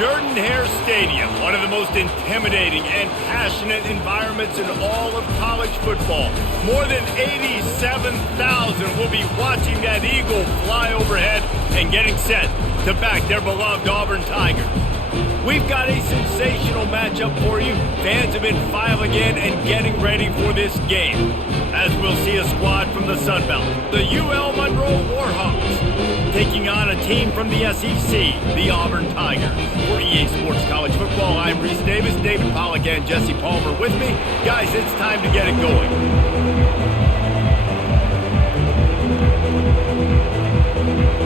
Jordan-Hare Stadium, one of the most intimidating and passionate environments in all of college football. More than 87,000 will be watching that eagle fly overhead and getting set to back their beloved Auburn Tigers. We've got a sensational matchup for you. Fans have been filing in and getting ready for this game, as we'll see a squad from the Sun Belt, the UL Monroe Warhawks, taking on a team from the SEC, the Auburn Tigers. For EA Sports College Football, I'm Reese Davis, David Pollack, and Jesse Palmer with me. Guys, it's time to get it going.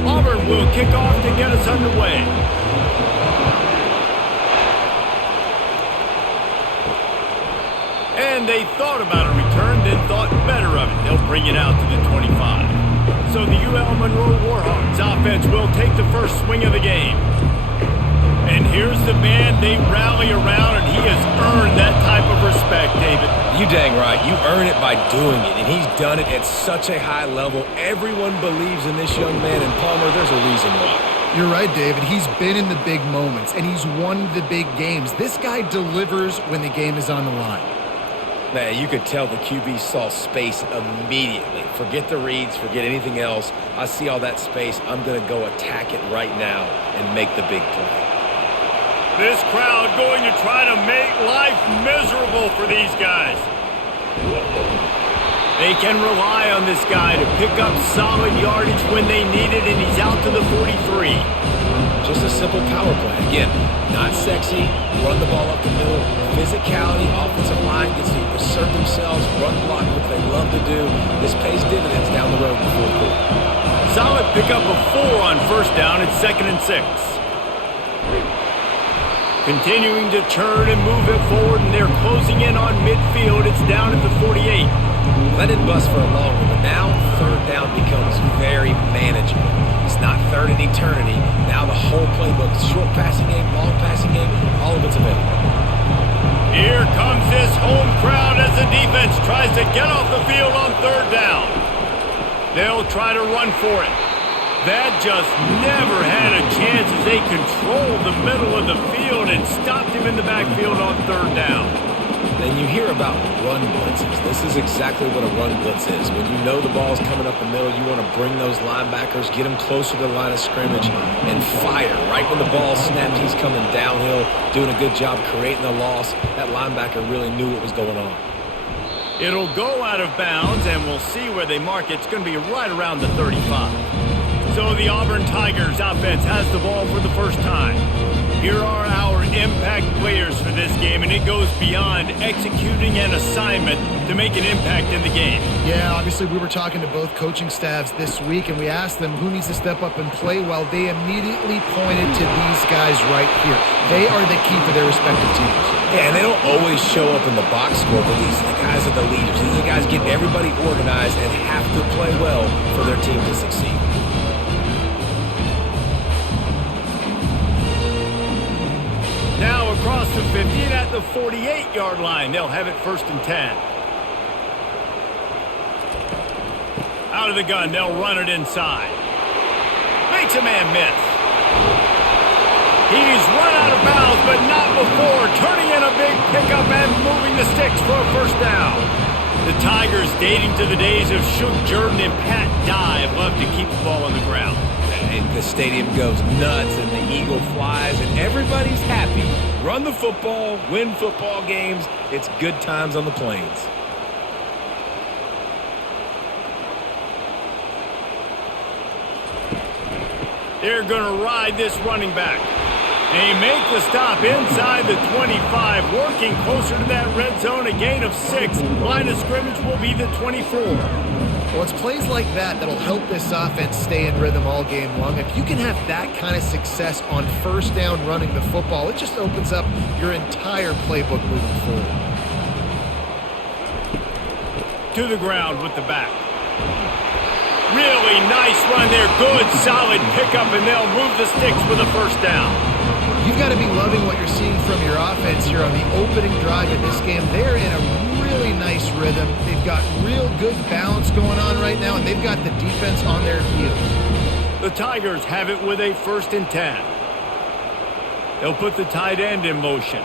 Auburn will kick off to get us underway. And they thought about a return, then thought better of it. They'll bring it out to the 25. So the UL Monroe Warhawks offense will take the first swing of the game. And here's the man they rally around, and he has earned that type of respect, David. You dang right. You earn it by doing it, and he's done it at such a high level. Everyone believes in this young man, and Palmer, there's a reason why. You're right, David. He's been in the big moments, and he's won the big games. This guy delivers when the game is on the line. Man, you could tell the QB saw space immediately. Forget the reads, forget anything else. I see all that space. I'm going to go attack it right now and make the big play. This crowd going to try to make life miserable for these guys. They can rely on this guy to pick up solid yardage when they need it, and he's out to the 43. Just a simple power play. Again, not sexy, run the ball up the middle, physicality, offensive line gets to assert themselves, run block, which they love to do. This pays dividends down the road in the fourth quarter. Solid pickup of 4 on first down. It's 2nd and 6. Continuing to churn and move it forward, and they're closing in on midfield. It's down at the 48. Let it bust for a long one, but now third down becomes very manageable. It's not third in eternity. Now the whole playbook, short passing game, long passing game, all of it's available. Here comes this home crowd as the defense tries to get off the field on third down. They'll try to run for it. That just never had a chance as they controlled the middle of the field and stopped him in the backfield on third down. Then you hear about run blitzes. This is exactly what a run blitz is. When you know the ball's coming up the middle, you want to bring those linebackers, get them closer to the line of scrimmage, and fire. Right when the ball snaps, he's coming downhill, doing a good job creating a loss. That linebacker really knew what was going on. It'll go out of bounds, and we'll see where they mark it. It's going to be right around the 35. So the Auburn Tigers offense has the ball for the first time. Here are our impact players for this game, and it goes beyond executing an assignment to make an impact in the game. Yeah, obviously we were talking to both coaching staffs this week, and we asked them who needs to step up and play well. They immediately pointed to these guys right here. They are the key for their respective teams. Yeah, and they don't always show up in the box score, but these are the guys are the leaders. These are the guys getting everybody organized and have to play well for their team to succeed. Now across the 50 and at the 48-yard line. They'll have it 1st and 10. Out of the gun, they'll run it inside. Makes a man miss. He's run out of bounds, but not before turning in a big pickup and moving the sticks for a first down. The Tigers, dating to the days of Shook Jordan and Pat Dye, have loved to keep the ball on the ground. And the stadium goes nuts, and the eagle flies, and everybody's happy. Run the football, win football games. It's good times on the plains. They're going to ride this running back. They make the stop inside the 25, working closer to that red zone, a gain of 6. Line of scrimmage will be the 24. Well, it's plays like that that'll help this offense stay in rhythm all game long. If you can have that kind of success on first down running the football, it just opens up your entire playbook moving forward. To the ground with the back. Really nice run there. Good, solid pickup, and they'll move the sticks with a first down. You've got to be loving what you're seeing from your offense here on the opening drive of this game. They're in a really nice rhythm. They've got real good balance going on right now, and they've got the defense on their heels. The Tigers have it with a 1st and 10. They'll put the tight end in motion.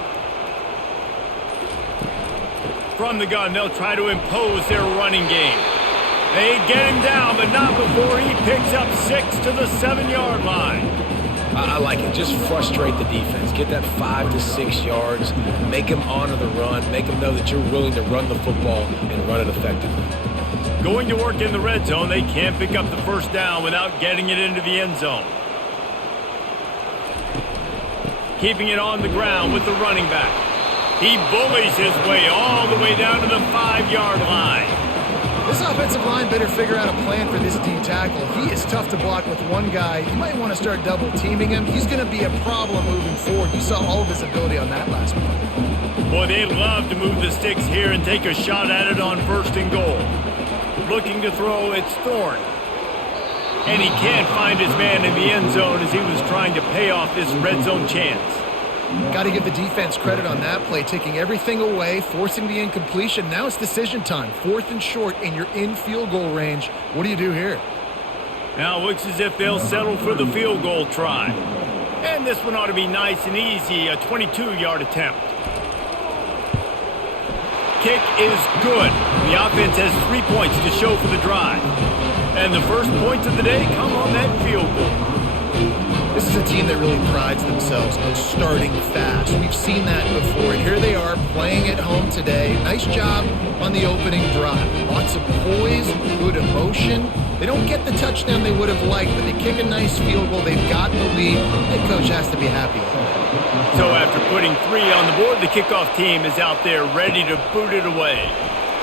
From the gun, they'll try to impose their running game. They get him down, but not before he picks up 6 to the 7-yard line. I like it. Just frustrate the defense. Get that 5 to 6 yards. Make them honor the run. Make them know that you're willing to run the football and run it effectively. Going to work in the red zone, they can't pick up the first down without getting it into the end zone. Keeping it on the ground with the running back. He bullies his way all the way down to the 5-yard line. This offensive line better figure out a plan for this D tackle. He is tough to block with one guy. You might want to start double teaming him. He's going to be a problem moving forward. You saw all of his ability on that last one. Boy, they'd love to move the sticks here and take a shot at it on 1st and goal. Looking to throw, it's Thorne. And he can't find his man in the end zone as he was trying to pay off this red zone chance. Got to give the defense credit on that play, taking everything away, forcing the incompletion. Now it's decision time. 4th and short, and you're in field goal range. What do you do here? Now it looks as if they'll settle for the field goal try. And this one ought to be nice and easy, a 22-yard attempt. Kick is good. The offense has 3 points to show for the drive. And the first points of the day come on that field goal. This is a team that really prides themselves on starting fast. We've seen that before, and here they are playing at home today. Nice job on the opening drive. Lots of poise, good emotion. They don't get the touchdown they would have liked, but they kick a nice field goal. They've got the lead. Head coach has to be happy with that. So after putting 3 on the board, the kickoff team is out there ready to boot it away.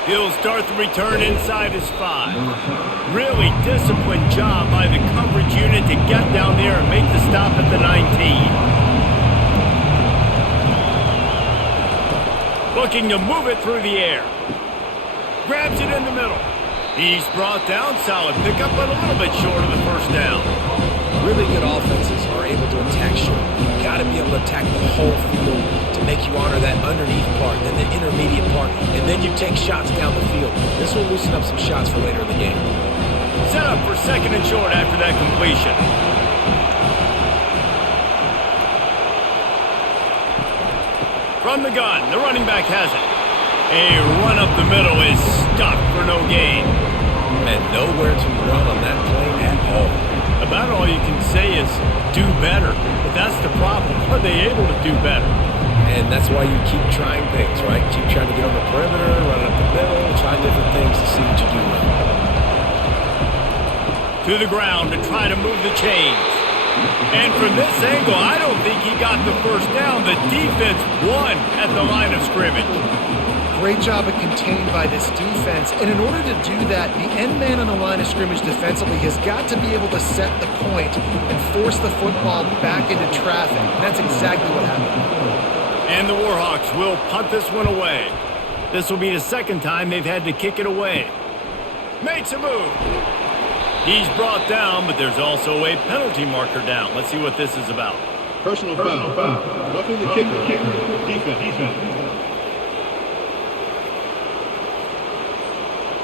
He'll start the return inside his 5. Really disciplined job by the coverage unit to get down there and make the stop at the 19. Looking to move it through the air. Grabs it in the middle. He's brought down, solid pickup, but a little bit short of the first down. Really good offenses are able to attack short. You've got to be able to attack the whole field to make you honor that underneath part, then the intermediate part, and then you take shots down the field. This will loosen up some shots for later in the game. Set up for 2nd and short after that completion. From the gun, the running back has it. A run up the middle is stuck for no gain. And nowhere to run on that play at all. About all you can say is do better. But that's the problem. Are they able to do better? And that's why you keep trying things, right? Keep trying to get on the perimeter, run up the middle, try different things to see what you do well. To the ground to try to move the chains. And from this angle, I don't think he got the first down. The defense won at the line of scrimmage. Great job of contained by this defense. And in order to do that, the end man on the line of scrimmage defensively has got to be able to set the point and force the football back into traffic. And that's exactly what happened. And the Warhawks will punt this one away. This will be the 2nd time they've had to kick it away. Makes a move. He's brought down, but there's also a penalty marker down. Let's see what this is about. Personal foul. Roughing the kicker. Defense.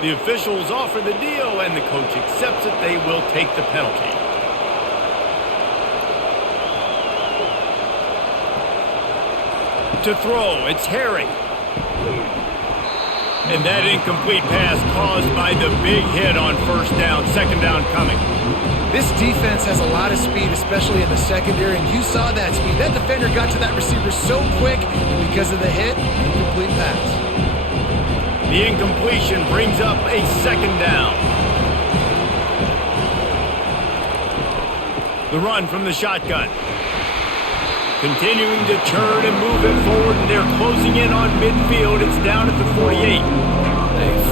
The officials offer the deal, and the coach accepts it. They will take the penalty. To throw, it's Herring. And that incomplete pass caused by the big hit on 1st down, 2nd down coming. This defense has a lot of speed, especially in the secondary, and you saw that speed. That defender got to that receiver so quick, and because of the hit, incomplete pass. The incompletion brings up a 2nd down. The run from the shotgun. Continuing to turn and move it forward, and they're closing in on midfield. It's down at the 48. Hey,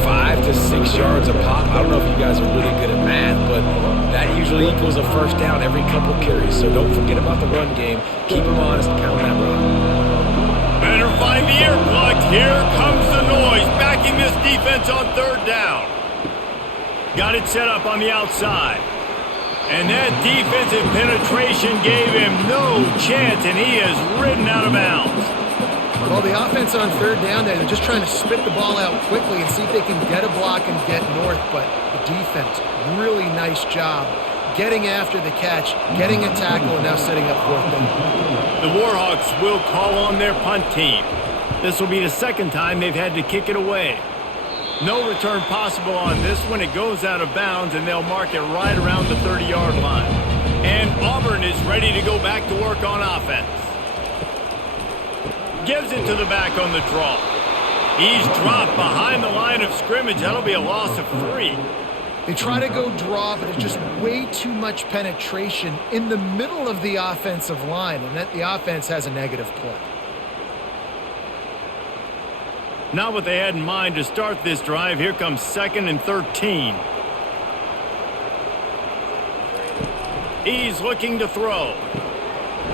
5 to 6 yards a pop. I don't know if you guys are really good at math, but that usually equals a first down every couple carries. So don't forget about the run game. Keep them honest, pound that rock. Better find the air plugs. Here comes the noise, backing this defense on 3rd down. Got it set up on the outside. And that defensive penetration gave him no chance, and he is ridden out of bounds. Well, the offense on 3rd down there, they're just trying to spit the ball out quickly and see if they can get a block and get north. But the defense, really nice job getting after the catch, getting a tackle, and now setting up 4th down. The Warhawks will call on their punt team. This will be the second time they've had to kick it away. No return possible on this one. It goes out of bounds, and they'll mark it right around the 30-yard line. And Auburn is ready to go back to work on offense. Gives it to the back on the draw. He's dropped behind the line of scrimmage. That'll be a loss of 3. They try to go draw, but there's just way too much penetration in the middle of the offensive line, and that the offense has a negative play. Not what they had in mind to start this drive. Here comes 2nd and 13. He's looking to throw.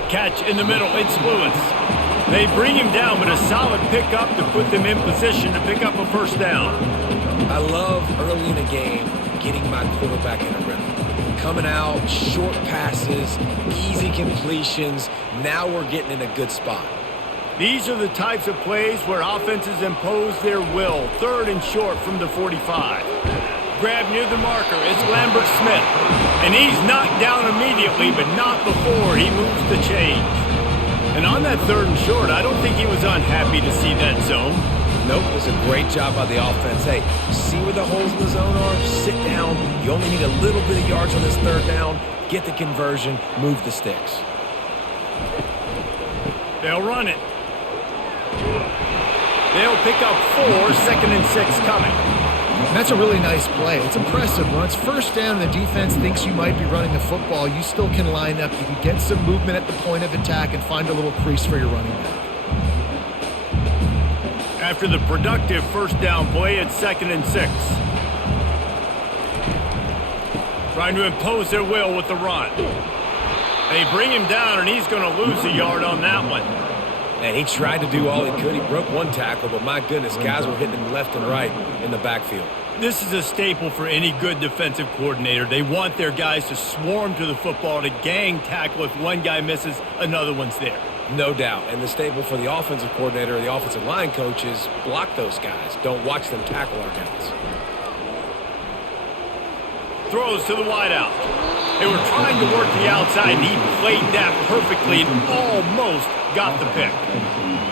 Catch in the middle. It's Lewis. They bring him down, but a solid pickup to put them in position to pick up a first down. I love early in a game getting my quarterback in a rhythm. Coming out, short passes, easy completions. Now we're getting in a good spot. These are the types of plays where offenses impose their will. 3rd and short from the 45. Grab near the marker. It's Lambert Smith. And he's knocked down immediately, but not before he moves the chains. And on that 3rd and short, I don't think he was unhappy to see that zone. Nope, it was a great job by the offense. Hey, see where the holes in the zone are? Sit down. You only need a little bit of yards on this 3rd down. Get the conversion. Move the sticks. They'll run it. They'll pick up 4, 2nd and 6 coming. And that's a really nice play. It's impressive. When it's first down and the defense thinks you might be running the football, you still can line up. You can get some movement at the point of attack and find a little crease for your running back. After the productive first down play, it's 2nd and 6. Trying to impose their will with the run. They bring him down, and he's going to lose a yard on that one. And he tried to do all he could. He broke one tackle, but my goodness, guys were hitting him left and right in the backfield. This is a staple for any good defensive coordinator. They want their guys to swarm to the football, to gang tackle. If one guy misses, another one's there. No doubt. And the staple for the offensive coordinator or the offensive line coach is block those guys. Don't watch them tackle our guys. Throws to the wideout. They were trying to work the outside, and he played that perfectly and almost got the pick.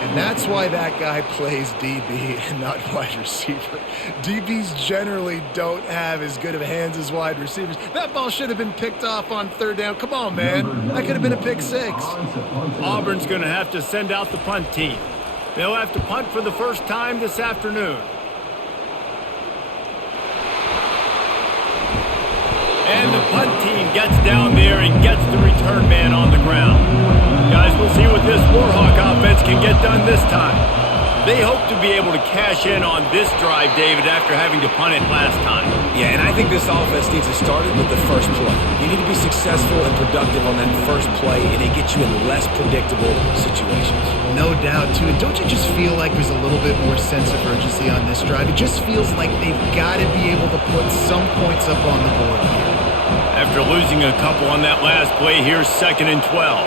And that's why that guy plays DB and not wide receiver. DBs generally don't have as good of hands as wide receivers. That ball should have been picked off on 3rd down. Come on, man. That could have been a pick 6. Auburn's going to have to send out the punt team. They'll have to punt for the first time this afternoon. And the punt team gets down there and gets the return man on the ground. Guys, we'll see what this Warhawk offense can get done this time. They hope to be able to cash in on this drive, David, after having to punt it last time. Yeah, and I think this offense needs to start it with the first play. You need to be successful and productive on that first play, and it gets you in less predictable situations. No doubt, too. And don't you just feel like there's a little bit more sense of urgency on this drive? It just feels like they've got to be able to put some points up on the board here. After losing a couple on that last play, here's 2nd and 12.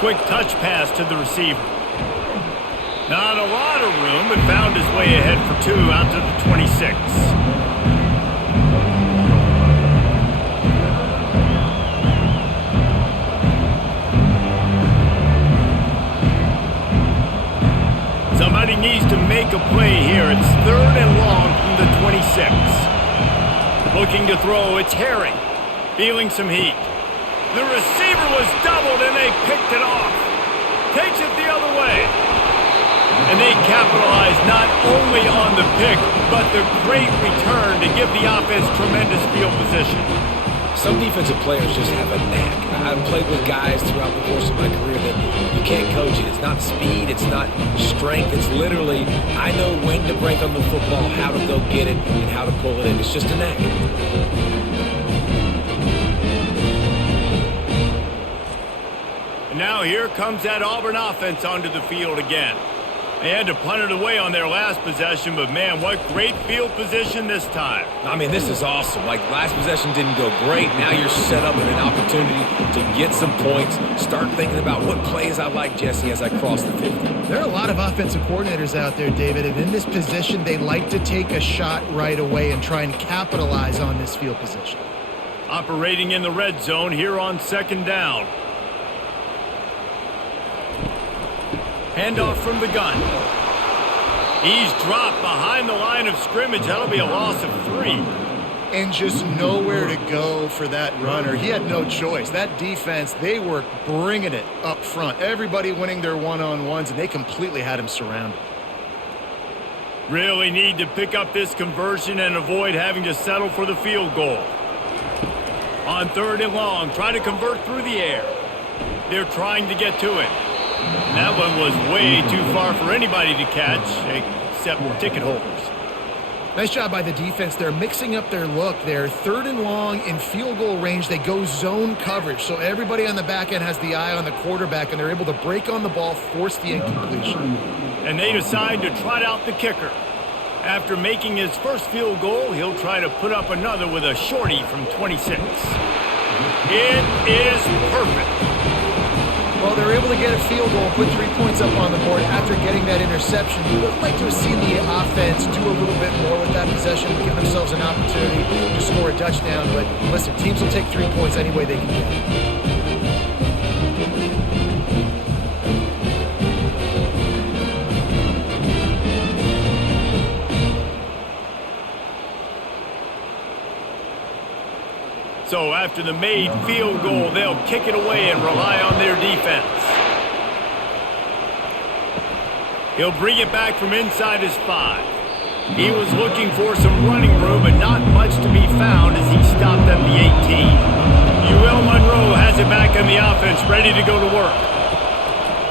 Quick touch pass to the receiver. Not a lot of room, but found his way ahead for 2 out to the 26. Somebody needs to make a play here. It's 3rd and long from the 26. Looking to throw, it's Herring. Feeling some heat. The receiver was doubled, and they picked it off. Takes it the other way. And they capitalize not only on the pick, but the great return to give the offense tremendous field position. Some defensive players just have a knack. I've played with guys throughout the course of my career that you can't coach it. It's not speed, it's not strength. It's literally, I know when to break on the football, how to go get it, and how to pull it in. It's just a knack. And now here comes that Auburn offense onto the field again. They had to punt it away on their last possession, but man, what great field position this time. I mean, this is awesome. Like, last possession didn't go great. Now you're set up with an opportunity to get some points. Start thinking about what plays I like, Jesse, as I cross the 50. There are a lot of offensive coordinators out there, David, and in this position, they like to take a shot right away and try and capitalize on this field position. Operating in the red zone here on 2nd down. Handoff from the gun. He's dropped behind the line of scrimmage. That'll be a loss of 3. And just nowhere to go for that runner. He had no choice. That defense, they were bringing it up front. Everybody winning their one-on-ones, and they completely had him surrounded. Really need to pick up this conversion and avoid having to settle for the field goal. On 3rd and long, try to convert through the air. They're trying to get to it. And that one was way too far for anybody to catch, except ticket holders. Nice job by the defense. They're mixing up their look. They're 3rd and long in field goal range. They go zone coverage, so everybody on the back end has the eye on the quarterback, and they're able to break on the ball, force the incompletion. And they decide to trot out the kicker. After making his first field goal, he'll try to put up another with a shorty from 26. It is perfect. Well, they're able to get a field goal, put 3 points up on the board after getting that interception. You would like to have seen the offense do a little bit more with that possession, give themselves an opportunity to score a touchdown. But listen, teams will take 3 points any way they can get it. So after the made field goal, they'll kick it away and rely on their defense. He'll bring it back from inside his 5. He was looking for some running room, but not much to be found as he stopped at the 18. UL Monroe has it back in the offense, ready to go to work.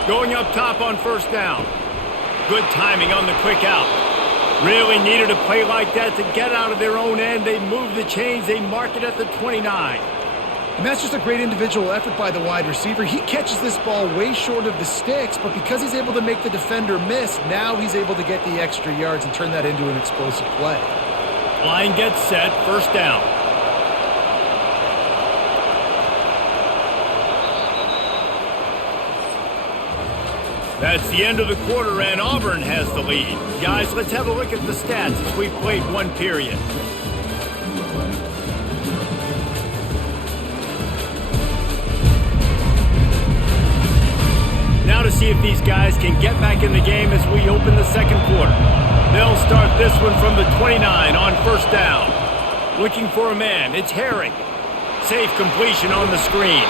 Going up top on 1st down. Good timing on the quick out. Really needed a play like that to get out of their own end. They move the chains. They mark it at the 29. And that's just a great individual effort by the wide receiver. He catches this ball way short of the sticks, but because he's able to make the defender miss, now he's able to get the extra yards and turn that into an explosive play. Line gets set. 1st down. That's the end of the quarter, and Auburn has the lead. Guys, let's have a look at the stats as we've played 1 period. Now to see if these guys can get back in the game as we open the 2nd quarter. They'll start this one from the 29 on 1st down. Looking for a man. It's Herring. Safe completion on the screen.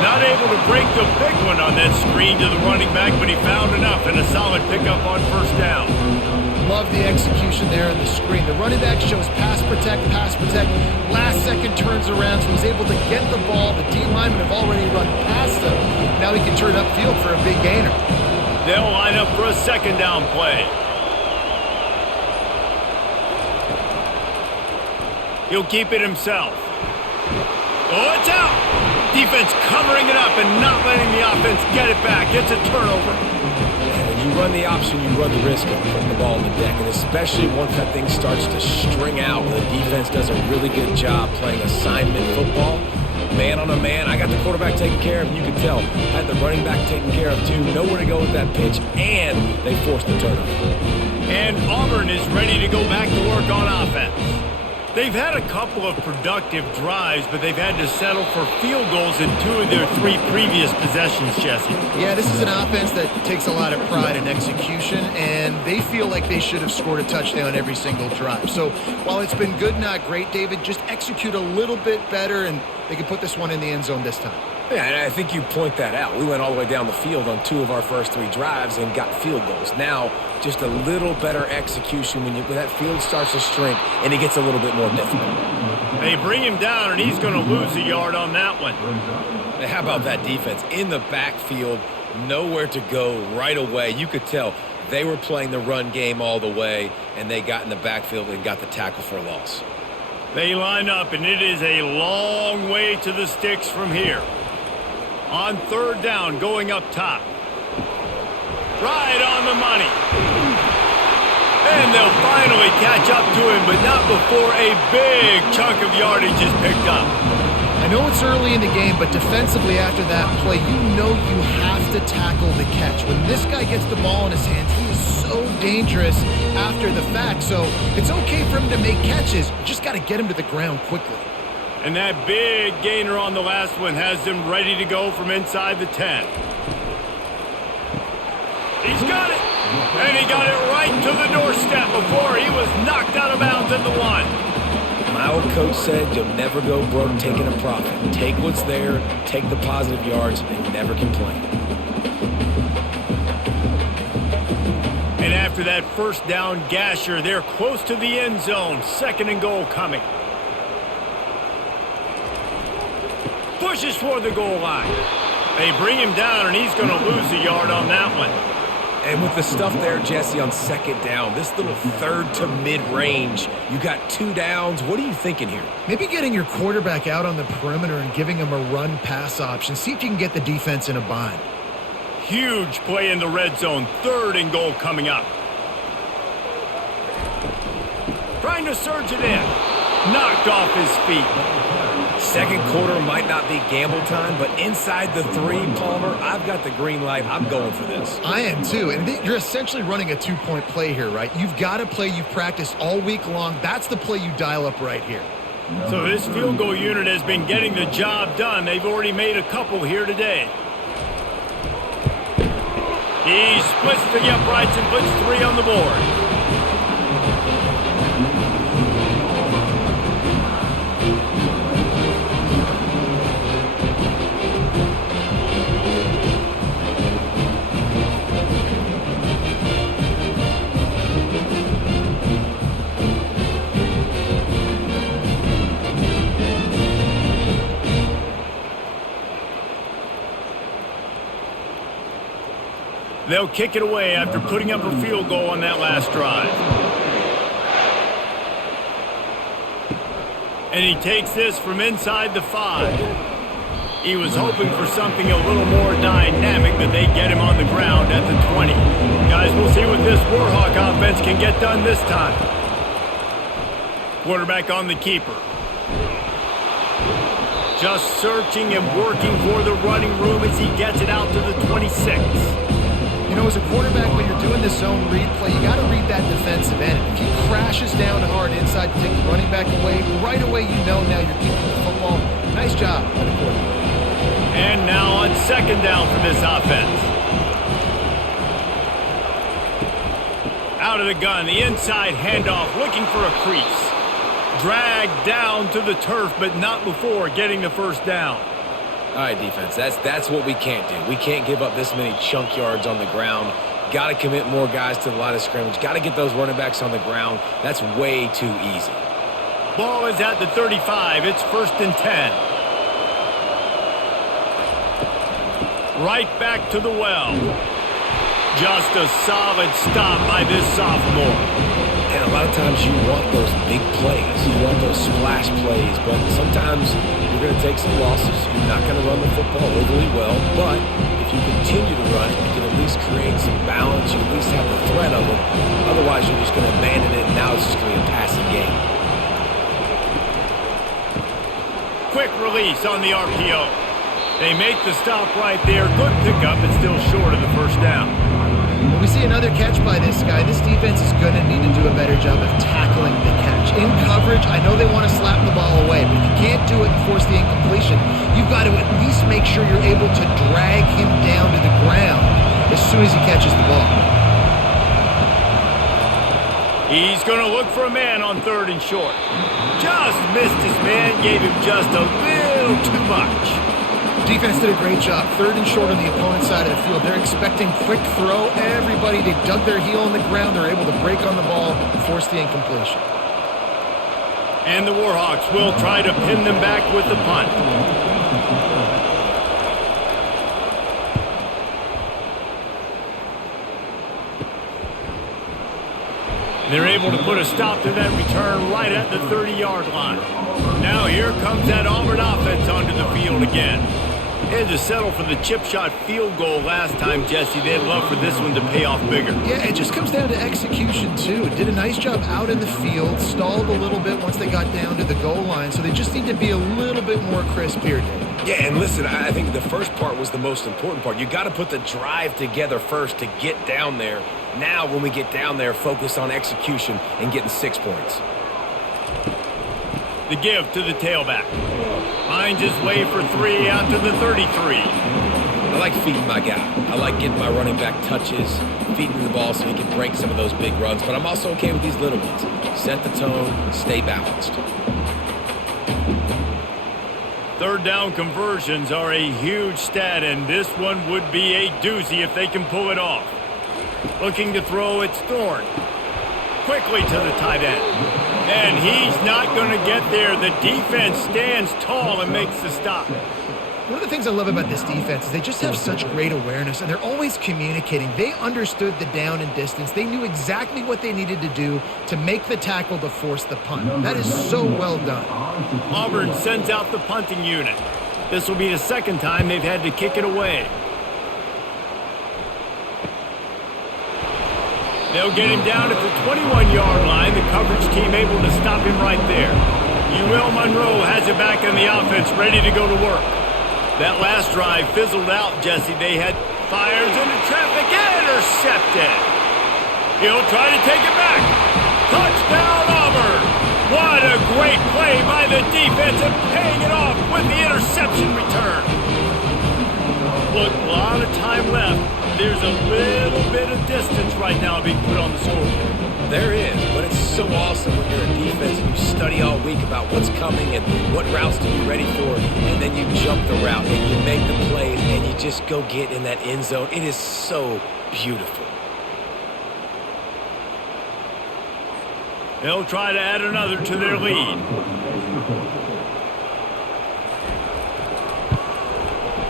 Not able to break the big one on that screen to the running back, but he found enough and a solid pickup on 1st down. Love the execution there in the screen. The running back shows pass protect, last second turns around, so he's able to get the ball. The D linemen have already run past him. Now he can turn upfield for a big gainer. They'll line up for a 2nd down play. He'll keep it himself. Oh, it's out! Defense covering it up and not letting the offense get it back. It's a turnover. When you run the option, you run the risk of putting the ball on the deck, and especially once that thing starts to string out, the defense does a really good job playing assignment football. Man on a man, I got the quarterback taken care of, you can tell. Had the running back taken care of too. Nowhere to go with that pitch, and they forced the turnover. And Auburn is ready to go back to work on offense. They've had a couple of productive drives, but they've had to settle for field goals in 2 of their 3 previous possessions, Jesse. Yeah, this is an offense that takes a lot of pride in execution, and they feel like they should have scored a touchdown every single drive. So while it's been good, not great, David, just execute a little bit better, and they can put this one in the end zone this time. Yeah, and I think you point that out. We went all the way down the field on 2 of our first 3 drives and got field goals. Now, just a little better execution when that field starts to shrink and it gets a little bit more difficult. They bring him down, and he's going to lose a yard on that one. How about that defense? In the backfield, nowhere to go right away. You could tell they were playing the run game all the way, and they got in the backfield and got the tackle for a loss. They line up, and it is a long way to the sticks from here. On 3rd down, going up top. Right on the money. And they'll finally catch up to him, but not before a big chunk of yardage is picked up. I know it's early in the game, but defensively after that play, you know you have to tackle the catch. When this guy gets the ball in his hands, he is so dangerous after the fact. So it's okay for him to make catches. You just got to get him to the ground quickly. And that big gainer on the last one has them ready to go from inside the 10. He's got it. And he got it right to the doorstep before he was knocked out of bounds at the 1. My old coach said you'll never go broke taking a profit. Take what's there, take the positive yards, and never complain. And after that first down gasher, they're close to the end zone. 2nd and goal coming. Pushes for the goal line. They bring him down, and he's going to lose a yard on that one. And with the stuff there, Jesse, on 2nd down, this little 3rd to mid-range, you got 2 downs. What are you thinking here? Maybe getting your quarterback out on the perimeter and giving him a run-pass option. See if you can get the defense in a bind. Huge play in the red zone. 3rd and goal coming up. Trying to surge it in. Knocked off his feet. 2nd quarter might not be gamble time, but inside the 3, Palmer, I've got the green light. I'm going for this. I am too, and you're essentially running a 2-point play here, right? You've got a play you've practiced all week long. That's the play you dial up right here. So this field goal unit has been getting the job done. They've already made a couple here today. He splits the uprights and puts 3 on the board. They'll kick it away after putting up a field goal on that last drive. And he takes this from inside the 5. He was hoping for something a little more dynamic, but they get him on the ground at the 20. Guys, we'll see what this Warhawk offense can get done this time. Quarterback on the keeper. Just searching and working for the running room as he gets it out to the 26. You know, as a quarterback, when you're doing this zone read play, you got to read that defensive end. If he crashes down hard inside to take the running back away, right away you know now you're keeping the football. Nice job by the quarterback. And now on 2nd down for this offense. Out of the gun, the inside handoff, looking for a crease. Dragged down to the turf, but not before getting the first down. All right, defense, that's what we can't do. We can't give up this many chunk yards on the ground. Got to commit more guys to the line of scrimmage. Got to get those running backs on the ground. That's way too easy. Ball is at the 35. It's 1st and 10. Right back to the well. Just a solid stop by this sophomore. And a lot of times you want those big plays. You want those splash plays, but sometimes you're going to take some losses. You're not going to run the football overly well, but if you continue to run it, you can at least create some balance. You at least have the threat of it. Otherwise, you're just going to abandon it, and now it's just going to be a passing game. Quick release on the RPO. They make the stop right there. Good pickup, but still short of the first down. When we see another catch by this guy, this defense is going to need to do a better job of tackling the catch. In coverage, I know they want to slap the ball away, but if you can't do it and force the incompletion, you've got to at least make sure you're able to drag him down to the ground as soon as he catches the ball. He's going to look for a man on 3rd and short. Just missed his man, gave him just a little too much. Defense did a great job. 3rd and short on the opponent's side of the field. They're expecting quick throw. Everybody, they dug their heel on the ground. They're able to break on the ball and force the incompletion. And the Warhawks will try to pin them back with the punt. And they're able to put a stop to that return right at the 30-yard line. Now here comes that Auburn offense onto the field again. They had to settle for the chip shot field goal last time, Jesse. They'd love for this one to pay off bigger. Yeah, it just comes down to execution, too. Did a nice job out in the field, stalled a little bit once they got down to the goal line, so they just need to be a little bit more crisp here, Dave. Yeah, and listen, I think the first part was the most important part. You got to put the drive together first to get down there. Now, when we get down there, focus on execution and getting 6 points. The give to the tailback. Finds his way for 3 out to the 33. I like feeding my guy. I like getting my running back touches, feeding the ball so he can break some of those big runs. But I'm also okay with these little ones. Set the tone, stay balanced. Third down conversions are a huge stat, and this one would be a doozy if they can pull it off. Looking to throw, it's Thorne. Quickly to the tight end. And he's not going to get there. The defense stands tall and makes the stop. One of the things I love about this defense is they just have such great awareness, and they're always communicating. They understood the down and distance. They knew exactly what they needed to do to make the tackle to force the punt. That is so well done. Auburn sends out the punting unit. This will be the second time they've had to kick it away. They'll get him down at the 21-yard line. The coverage team able to stop him right there. UL Monroe has it back on the offense, ready to go to work. That last drive fizzled out, Jesse. They had fires into traffic, intercepted. He'll try to take it back. Touchdown, Auburn. What a great play by the defense and paying it off with the interception return. Look, a lot of time left. There's a little bit of distance right now being put on the scoreboard. There is, but it's so awesome when you're a defense and you study all week about what's coming and what routes to be ready for, and then you jump the route and you make the plays and you just go get in that end zone. It is so beautiful. They'll try to add another to their lead.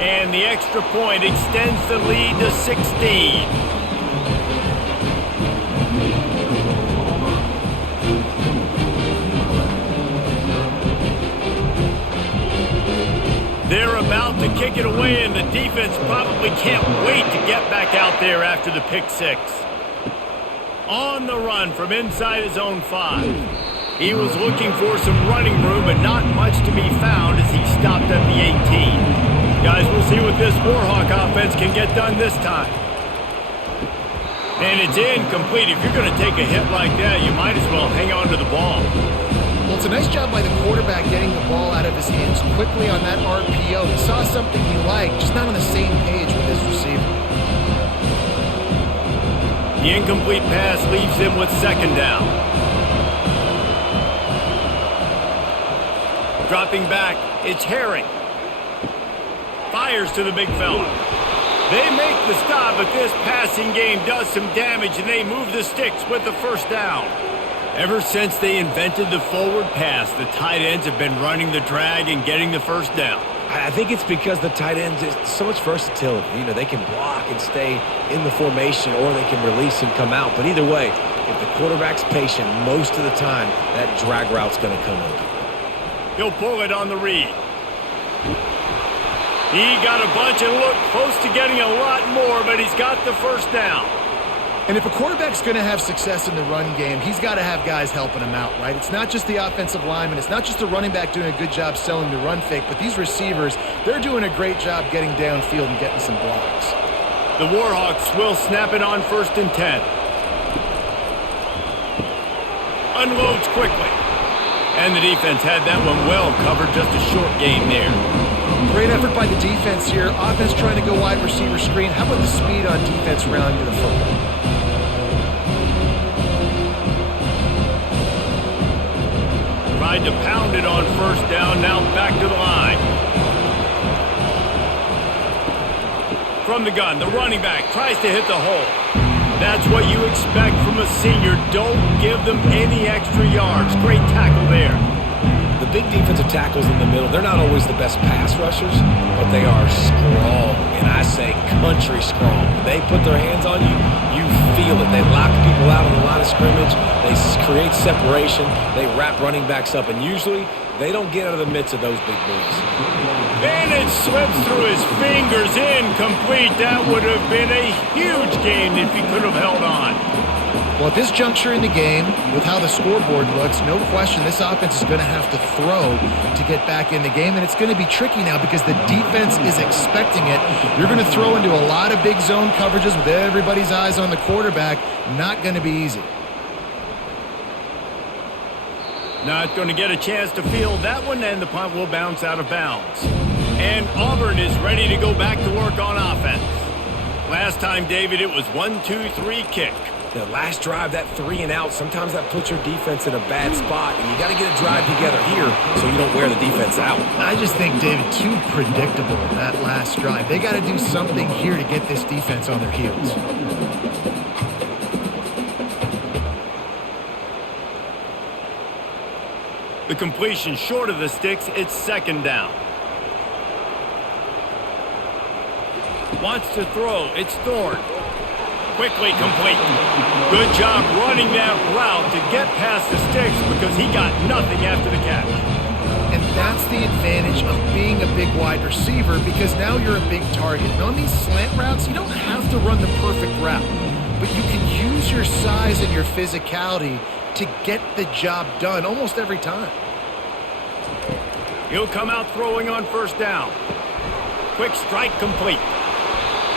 And the extra point extends the lead to 16. They're about to kick it away, and the defense probably can't wait to get back out there after the pick six. On the run from inside his own 5. He was looking for some running room, but not much to be found as he stopped at the 18. Guys, we'll see what this Warhawk offense can get done this time. And it's incomplete. If you're going to take a hit like that, you might as well hang on to the ball. Well, it's a nice job by the quarterback getting the ball out of his hands quickly on that RPO. He saw something he liked, just not on the same page with his receiver. The incomplete pass leaves him with second down. Dropping back, it's Herring. Fires to the big fella. They make the stop, but this passing game does some damage, and they move the sticks with the first down. Ever since they invented the forward pass, the tight ends have been running the drag and getting the first down. I think it's because the tight ends is so much versatility. You know, they can block and stay in the formation, or they can release and come out. But either way, if the quarterback's patient, most of the time, that drag route's going to come open. He'll pull it on the read. He got a bunch and looked close to getting a lot more, but he's got the first down. And if a quarterback's going to have success in the run game, he's got to have guys helping him out, right? It's not just the offensive lineman. It's not just the running back doing a good job selling the run fake, but these receivers, they're doing a great job getting downfield and getting some blocks. The Warhawks will snap it on 1st and 10. Unloads quickly. And the defense had that one well covered, just a short gain there. Great effort by the defense here. Offense trying to go wide receiver screen. How about the speed on defense rounding the football? Tried to pound it on 1st down, now back to the line. From the gun, the running back tries to hit the hole. That's what you expect from a senior. Don't give them any extra yards. Great tackle there. The big defensive tackles in the middle, they're not always the best pass rushers, but they are strong, and I say country strong. They put their hands on you, you feel it. They lock people out on the line of scrimmage. They create separation. They wrap running backs up, and usually they don't get out of the midst of those big boys. And it slips through his fingers, incomplete. That would have been a huge gain if he could have held on. Well, at this juncture in the game, with how the scoreboard looks, no question this offense is going to have to throw to get back in the game, and it's going to be tricky now because the defense is expecting it. You're going to throw into a lot of big zone coverages with everybody's eyes on the quarterback. Not going to be easy. Not going to get a chance to field that one, and the punt will bounce out of bounds. And Auburn is ready to go back to work on offense. Last time, David, it was 1-2-3 kick. The last drive, that 3 and out, sometimes that puts your defense in a bad spot, and you got to get a drive together here so you don't wear the defense out. I just think, David, too predictable that last drive. They got to do something here to get this defense on their heels. The completion short of the sticks, it's second down. Wants to throw, it's Thorne. Quickly complete. Good job running that route to get past the sticks because he got nothing after the catch. And that's the advantage of being a big wide receiver because now you're a big target. And on these slant routes, you don't have to run the perfect route, but you can use your size and your physicality to get the job done almost every time. He'll come out throwing on first down. Quick strike complete.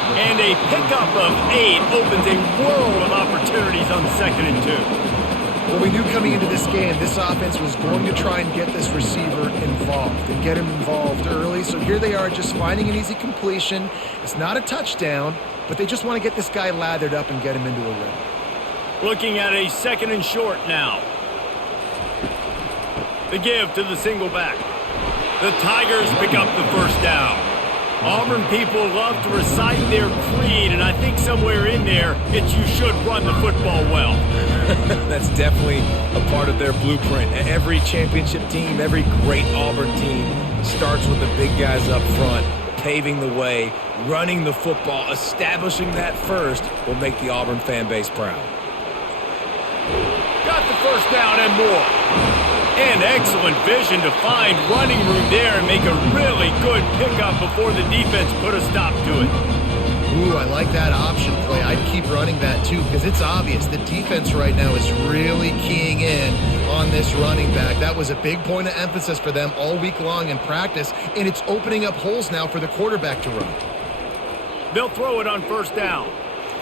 And a pickup of 8 opens a world of opportunities on 2nd and 2. Well, we knew coming into this game, this offense was going to try and get this receiver involved and get him involved early. So here they are just finding an easy completion. It's not a touchdown, but they just want to get this guy lathered up and get him into a rhythm. Looking at a 2nd and short now. The give to the single back. The Tigers pick up the first down. Auburn people love to recite their creed, and I think somewhere in there, it's you should run the football well. That's definitely a part of their blueprint. Every championship team, every great Auburn team starts with the big guys up front, paving the way, running the football, establishing that first will make the Auburn fan base proud. Got the first down and more. And excellent vision to find running room there and make a really good pickup before the defense put a stop to it. Ooh, I like that option play. I'd keep running that too because it's obvious the defense right now is really keying in on this running back. That was a big point of emphasis for them all week long in practice, and it's opening up holes now for the quarterback to run. They'll throw it on first down.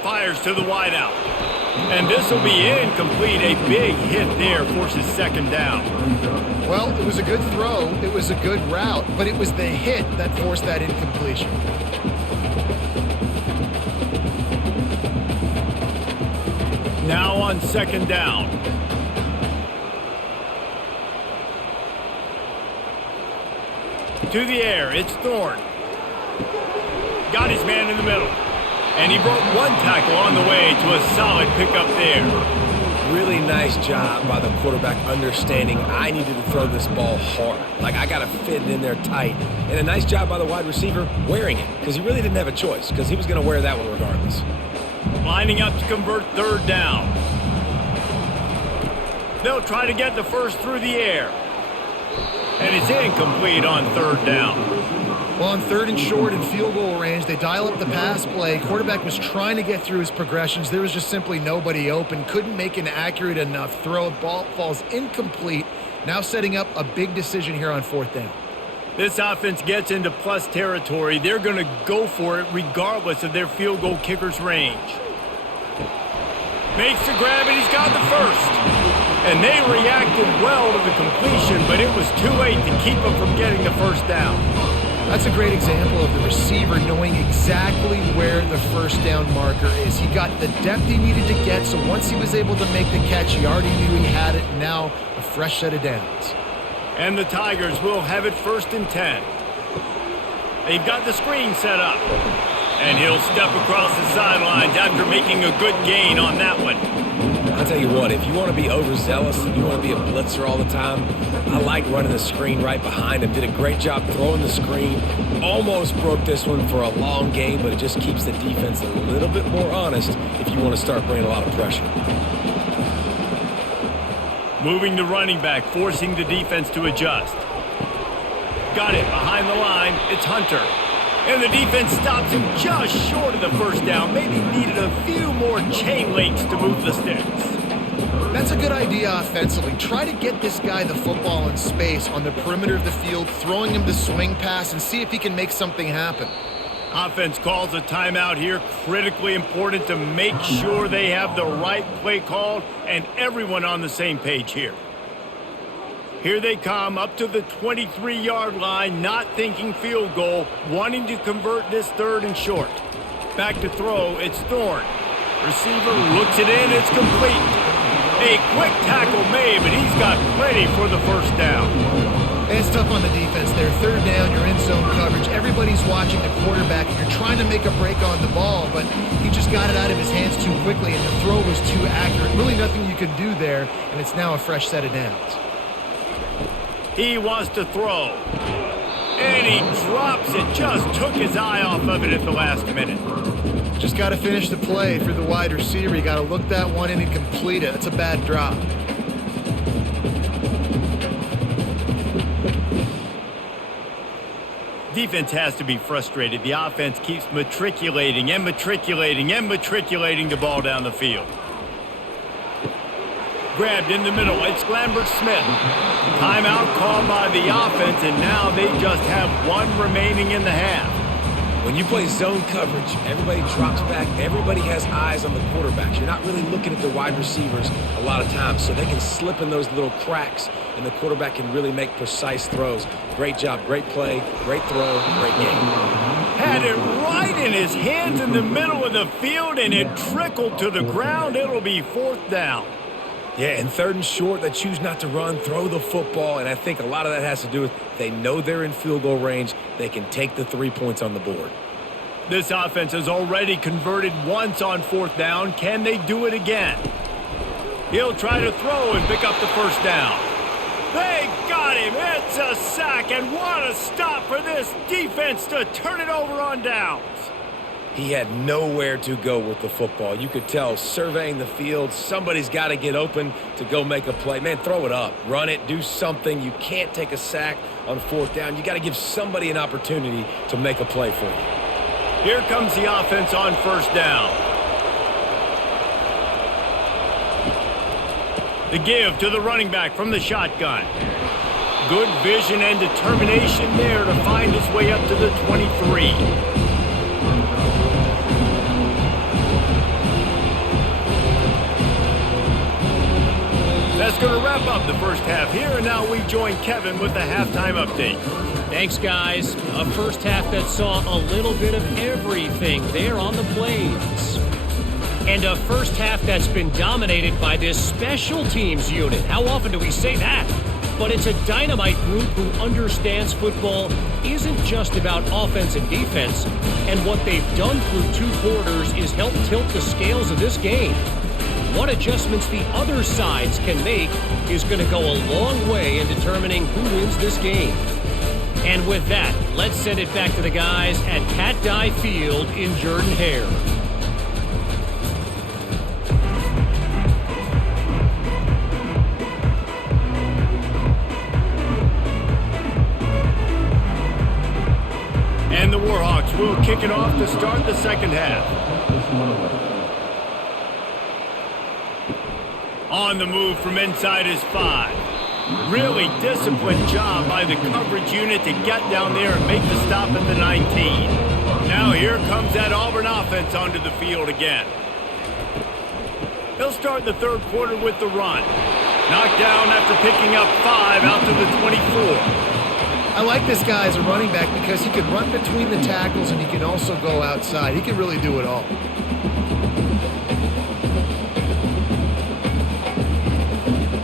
Fires to the wideout. And this will be incomplete. A big hit there forces 2nd down. Well, it was a good throw. It was a good route, but it was the hit that forced that incompletion. Now on 2nd down. To the air, it's Thorne. Got his man in the middle. And he broke one tackle on the way to a solid pickup there. Really nice job by the quarterback understanding I needed to throw this ball hard. Like I got to fit it in there tight. And a nice job by the wide receiver wearing it because he really didn't have a choice because he was going to wear that one regardless. Lining up to convert 3rd down. They'll try to get the first through the air. And it's incomplete on 3rd down. Well, on 3rd and short and field goal range, they dial up the pass play. Quarterback was trying to get through his progressions. There was just simply nobody open. Couldn't make an accurate enough throw. Ball falls incomplete. Now setting up a big decision here on 4th down. This offense gets into plus territory. They're going to go for it regardless of their field goal kicker's range. Makes the grab, and he's got the first. And they reacted well to the completion, but it was too late to keep him from getting the first down. That's a great example of the receiver knowing exactly where the first down marker is. He got the depth he needed to get, so once he was able to make the catch, he already knew he had it, and now a fresh set of downs. And the Tigers will have it 1st and 10. They've got the screen set up. And he'll step across the sidelines after making a good gain on that one. I'll tell you what, if you want to be overzealous and you want to be a blitzer all the time, I like running the screen right behind him. Did a great job throwing the screen. Almost broke this one for a long game, but it just keeps the defense a little bit more honest if you want to start bringing a lot of pressure. Moving the running back, forcing the defense to adjust. Got it behind the line. It's Hunter. And the defense stops him just short of the first down. Maybe needed a few more chain links to move the sticks. That's a good idea offensively. Try to get this guy the football in space on the perimeter of the field, throwing him the swing pass, and see if he can make something happen. Offense calls a timeout here. Critically important to make sure they have the right play called and everyone on the same page here. Here they come up to the 23-yard line, not thinking field goal, wanting to convert this 3rd and short. Back to throw, it's Thorne. Receiver looks it in, it's complete. A quick tackle made, but he's got plenty for the first down. It's tough on the defense there. 3rd down, you're in zone coverage. Everybody's watching the quarterback, and you're trying to make a break on the ball, but he just got it out of his hands too quickly, and the throw was too accurate. Really nothing you can do there, and it's now a fresh set of downs. He wants to throw. And he drops it. Just took his eye off of it at the last minute. Just got to finish the play for the wide receiver. You got to look that one in and complete it. That's a bad drop. Defense has to be frustrated. The offense keeps matriculating and matriculating and matriculating the ball down the field. Grabbed in the middle. It's Lambert-Smith. Timeout called by the offense, and now they just have 1 remaining in the half. When you play zone coverage, everybody drops back. Everybody has eyes on the quarterbacks. You're not really looking at the wide receivers a lot of times, so they can slip in those little cracks, and the quarterback can really make precise throws. Great job, great play, great throw, great game. Had it right in his hands in the middle of the field, and it trickled to the ground. It'll be 4th down. Yeah, and 3rd and short, they choose not to run, throw the football, and I think a lot of that has to do with they know they're in field goal range. They can take the 3 points on the board. This offense has already converted once on 4th down. Can they do it again? He'll try to throw and pick up the first down. They got him. It's a sack, and what a stop for this defense to turn it over on downs. He had nowhere to go with the football. You could tell surveying the field, somebody's got to get open to go make a play. Man, throw it up. Run it. Do something. You can't take a sack on 4th down. You got to give somebody an opportunity to make a play for you. Here comes the offense on 1st down. The give to the running back from the shotgun. Good vision and determination there to find his way up to the 23. That's going to wrap up the first half here, and now we join Kevin with the halftime update. Thanks, guys. A first half that saw a little bit of everything there on the Plains. And a first half that's been dominated by this special teams unit. How often do we say that? But it's a dynamite group who understands football isn't just about offense and defense, and what they've done through 2 quarters is help tilt the scales of this game. What adjustments the other sides can make is going to go a long way in determining who wins this game. And with that, let's send it back to the guys at Cat Dye Field in Jordan-Hare. And the Warhawks will kick it off to start the second half. On the move from inside his 5. Really disciplined job by the coverage unit to get down there and make the stop at the 19. Now here comes that Auburn offense onto the field again. They'll start the 3rd quarter with the run. Knocked down after picking up 5 out to the 24. I like this guy as a running back because he can run between the tackles and he can also go outside. He can really do it all.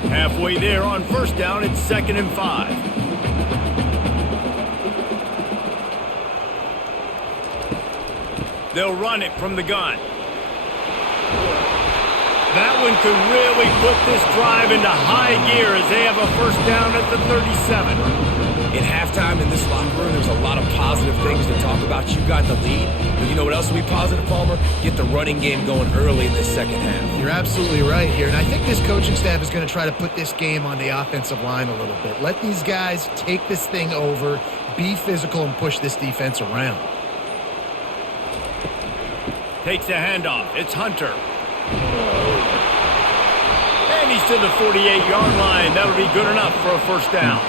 Halfway there on 1st down, it's 2nd and 5. They'll run it from the gun. That one could really put this drive into high gear as they have a 1st down at the 37. In halftime in this locker room, there's a lot of positive things to talk about. You got the lead, but you know what else will be positive, Palmer? Get the running game going early in this second half. You're absolutely right here, and I think this coaching staff is going to try to put this game on the offensive line a little bit. Let these guys take this thing over, be physical, and push this defense around. Takes the handoff. It's Hunter. And he's to the 48-yard line. That'll be good enough for a 1st down.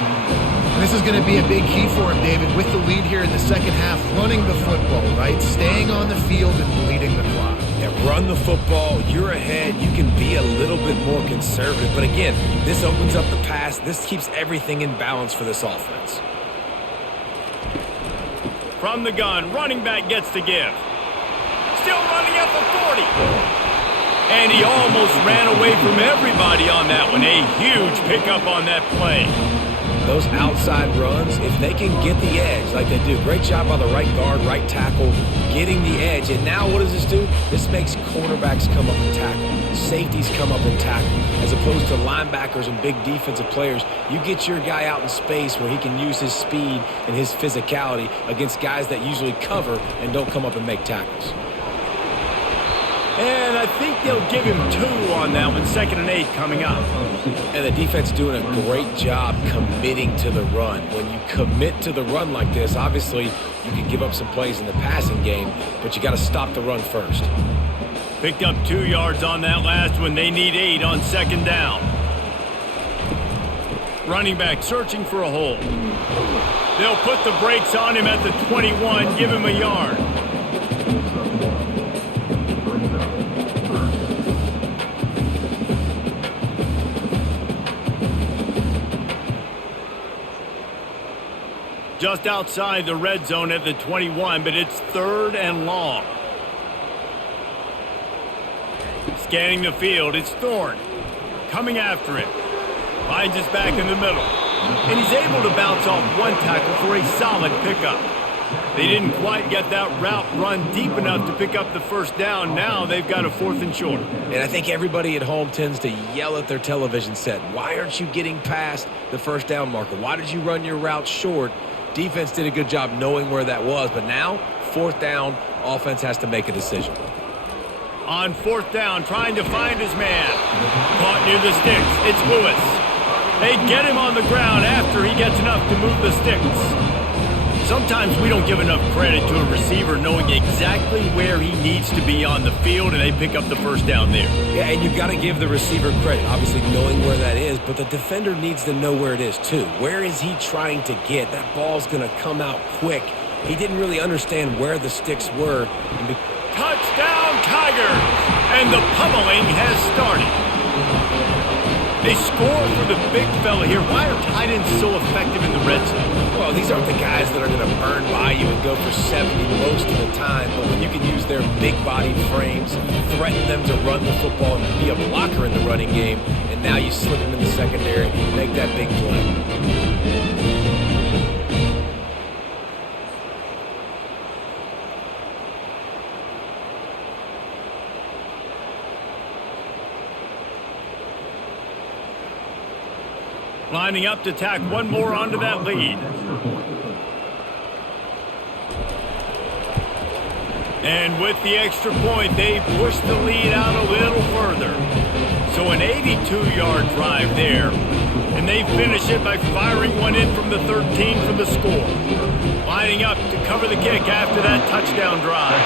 This is going to be a big key for him, David, with the lead here in the second half, running the football, right? Staying on the field and bleeding the clock. Yeah, run the football. You're ahead. You can be a little bit more conservative. But again, this opens up the pass. This keeps everything in balance for this offense. From the gun, running back gets to give. Still running at the 40. And he almost ran away from everybody on that one. A huge pickup on that play. Those outside runs, if they can get the edge like they do, great job by the right guard, right tackle, getting the edge. And now what does this do? This makes cornerbacks come up and tackle. Safeties come up and tackle. As opposed to linebackers and big defensive players, you get your guy out in space where he can use his speed and his physicality against guys that usually cover and don't come up and make tackles. And I think they'll give him 2 on that one. 2nd and 8 coming up. And the defense doing a great job committing to the run. When you commit to the run like this, obviously you can give up some plays in the passing game, but you got to stop the run first. Picked up 2 yards on that last one. They need 8 on 2nd down. Running back searching for a hole. They'll put the brakes on him at the 21, give him a yard. Just outside the red zone at the 21, but it's 3rd and long. Scanning the field, it's Thorne. Coming after it. Finds his back in the middle. And he's able to bounce off one tackle for a solid pickup. They didn't quite get that route run deep enough to pick up the 1st down. Now they've got a 4th and short. And I think everybody at home tends to yell at their television set. Why aren't you getting past the 1st down marker? Why did you run your route short? Defense did a good job knowing where that was, but now, 4th down, offense has to make a decision. On 4th down, trying to find his man. Caught near the sticks. It's Lewis. They get him on the ground after he gets enough to move the sticks. Sometimes we don't give enough credit to a receiver knowing exactly where he needs to be on the field, and they pick up the 1st down there. Yeah, and you've got to give the receiver credit, obviously knowing where that is, but the defender needs to know where it is too. Where is he trying to get? That ball's going to come out quick. He didn't really understand where the sticks were. Touchdown, Tigers! And the pummeling has started. They score for the big fella here. Why are tight ends so effective in the red zone? Well, these aren't the guys that are going to burn by you and go for 70 most of the time, but when you can use their big-bodied frames, threaten them to run the football and be a blocker in the running game, and now you slip them in the secondary, make that big play. Lining up to tack one more onto that lead. And with the extra point, they push the lead out a little further. So an 82-yard drive there. And they finish it by firing one in from the 13 for the score. Lining up to cover the kick after that touchdown drive.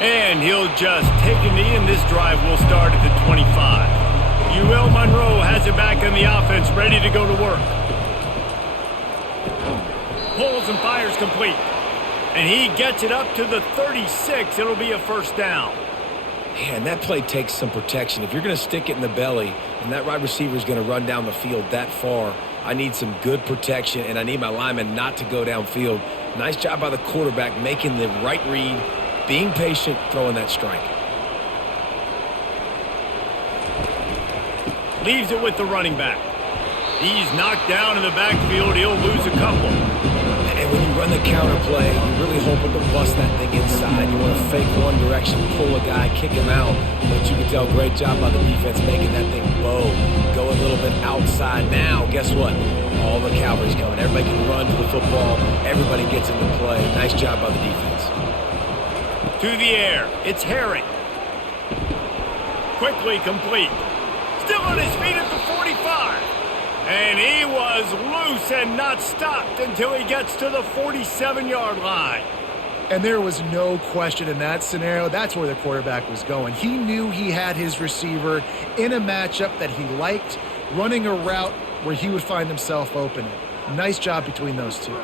And he'll just take a knee, and this drive will start at the 25. UL Monroe has it back in the offense, ready to go to work. Pulls and fires complete. And he gets it up to the 36. It'll be a 1st down. Man, that play takes some protection. If you're going to stick it in the belly and that wide receiver is going to run down the field that far, I need some good protection, and I need my lineman not to go downfield. Nice job by the quarterback making the right read, being patient, throwing that strike. Leaves it with the running back. He's knocked down in the backfield. He'll lose a couple. And when you run the counter play, you're really hoping to bust that thing inside. You want to fake one direction, pull a guy, kick him out. But you can tell, great job by the defense making that thing bow. Go a little bit outside. Now, guess what? All the cavalry's coming. Everybody can run to the football. Everybody gets into play. Nice job by the defense. To the air. It's Herring. Quickly complete. Still on his feet at the 45. And he was loose and not stopped until he gets to the 47-yard line. And there was no question in that scenario. That's where the quarterback was going. He knew he had his receiver in a matchup that he liked, running a route where he would find himself open. Nice job between those two.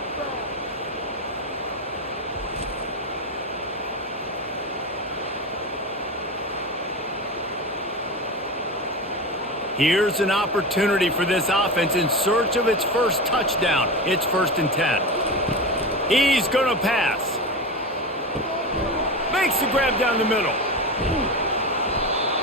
Here's an opportunity for this offense in search of its first touchdown. It's 1st and 10. He's going to pass. Makes the grab down the middle.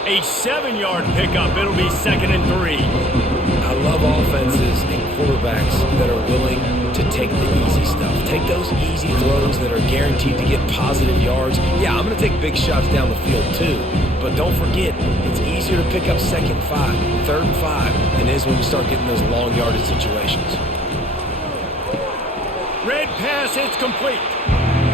A 7-yard pickup. It'll be 2nd and 3. I love offenses and quarterbacks that are willing to take the easy stuff. Take those easy throws that are guaranteed to get positive yards. Yeah, I'm going to take big shots down the field too. But don't forget, it's easier to pick up 2nd and 5, 3rd and 5 than it is when we start getting those long yardage situations. Red pass, it's complete.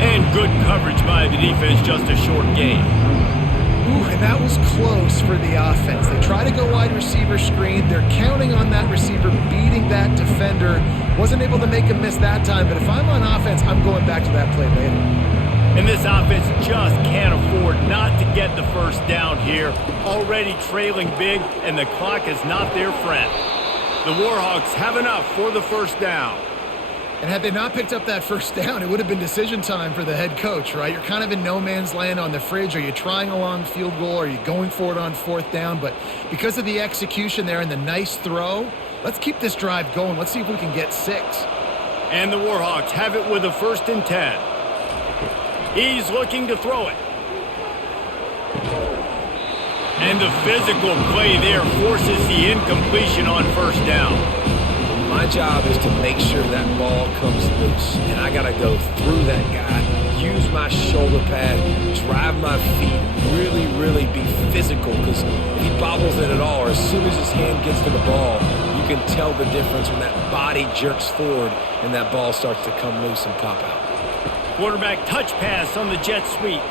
And good coverage by the defense, just a short gain. Ooh, and that was close for the offense. They try to go wide receiver screen. They're counting on that receiver beating that defender. Wasn't able to make a miss that time, but if I'm on offense, I'm going back to that play later. And this offense just can't afford not to get the first down here. Already trailing big, and the clock is not their friend. The Warhawks have enough for the first down. And had they not picked up that first down, it would have been decision time for the head coach, right? You're kind of in no man's land on the fridge. Are you trying a long field goal? Are you going for it on 4th down? But because of the execution there and the nice throw, let's keep this drive going. Let's see if we can get 6. And the Warhawks have it with a 1st and 10. He's looking to throw it. And the physical play there forces the incompletion on 1st down. My job is to make sure that ball comes loose, and I got to go through that guy, use my shoulder pad, drive my feet, really be physical, because if he bobbles it at all, or as soon as his hand gets to the ball, you can tell the difference when that body jerks forward and that ball starts to come loose and pop out. Quarterback touch pass on the jet sweep.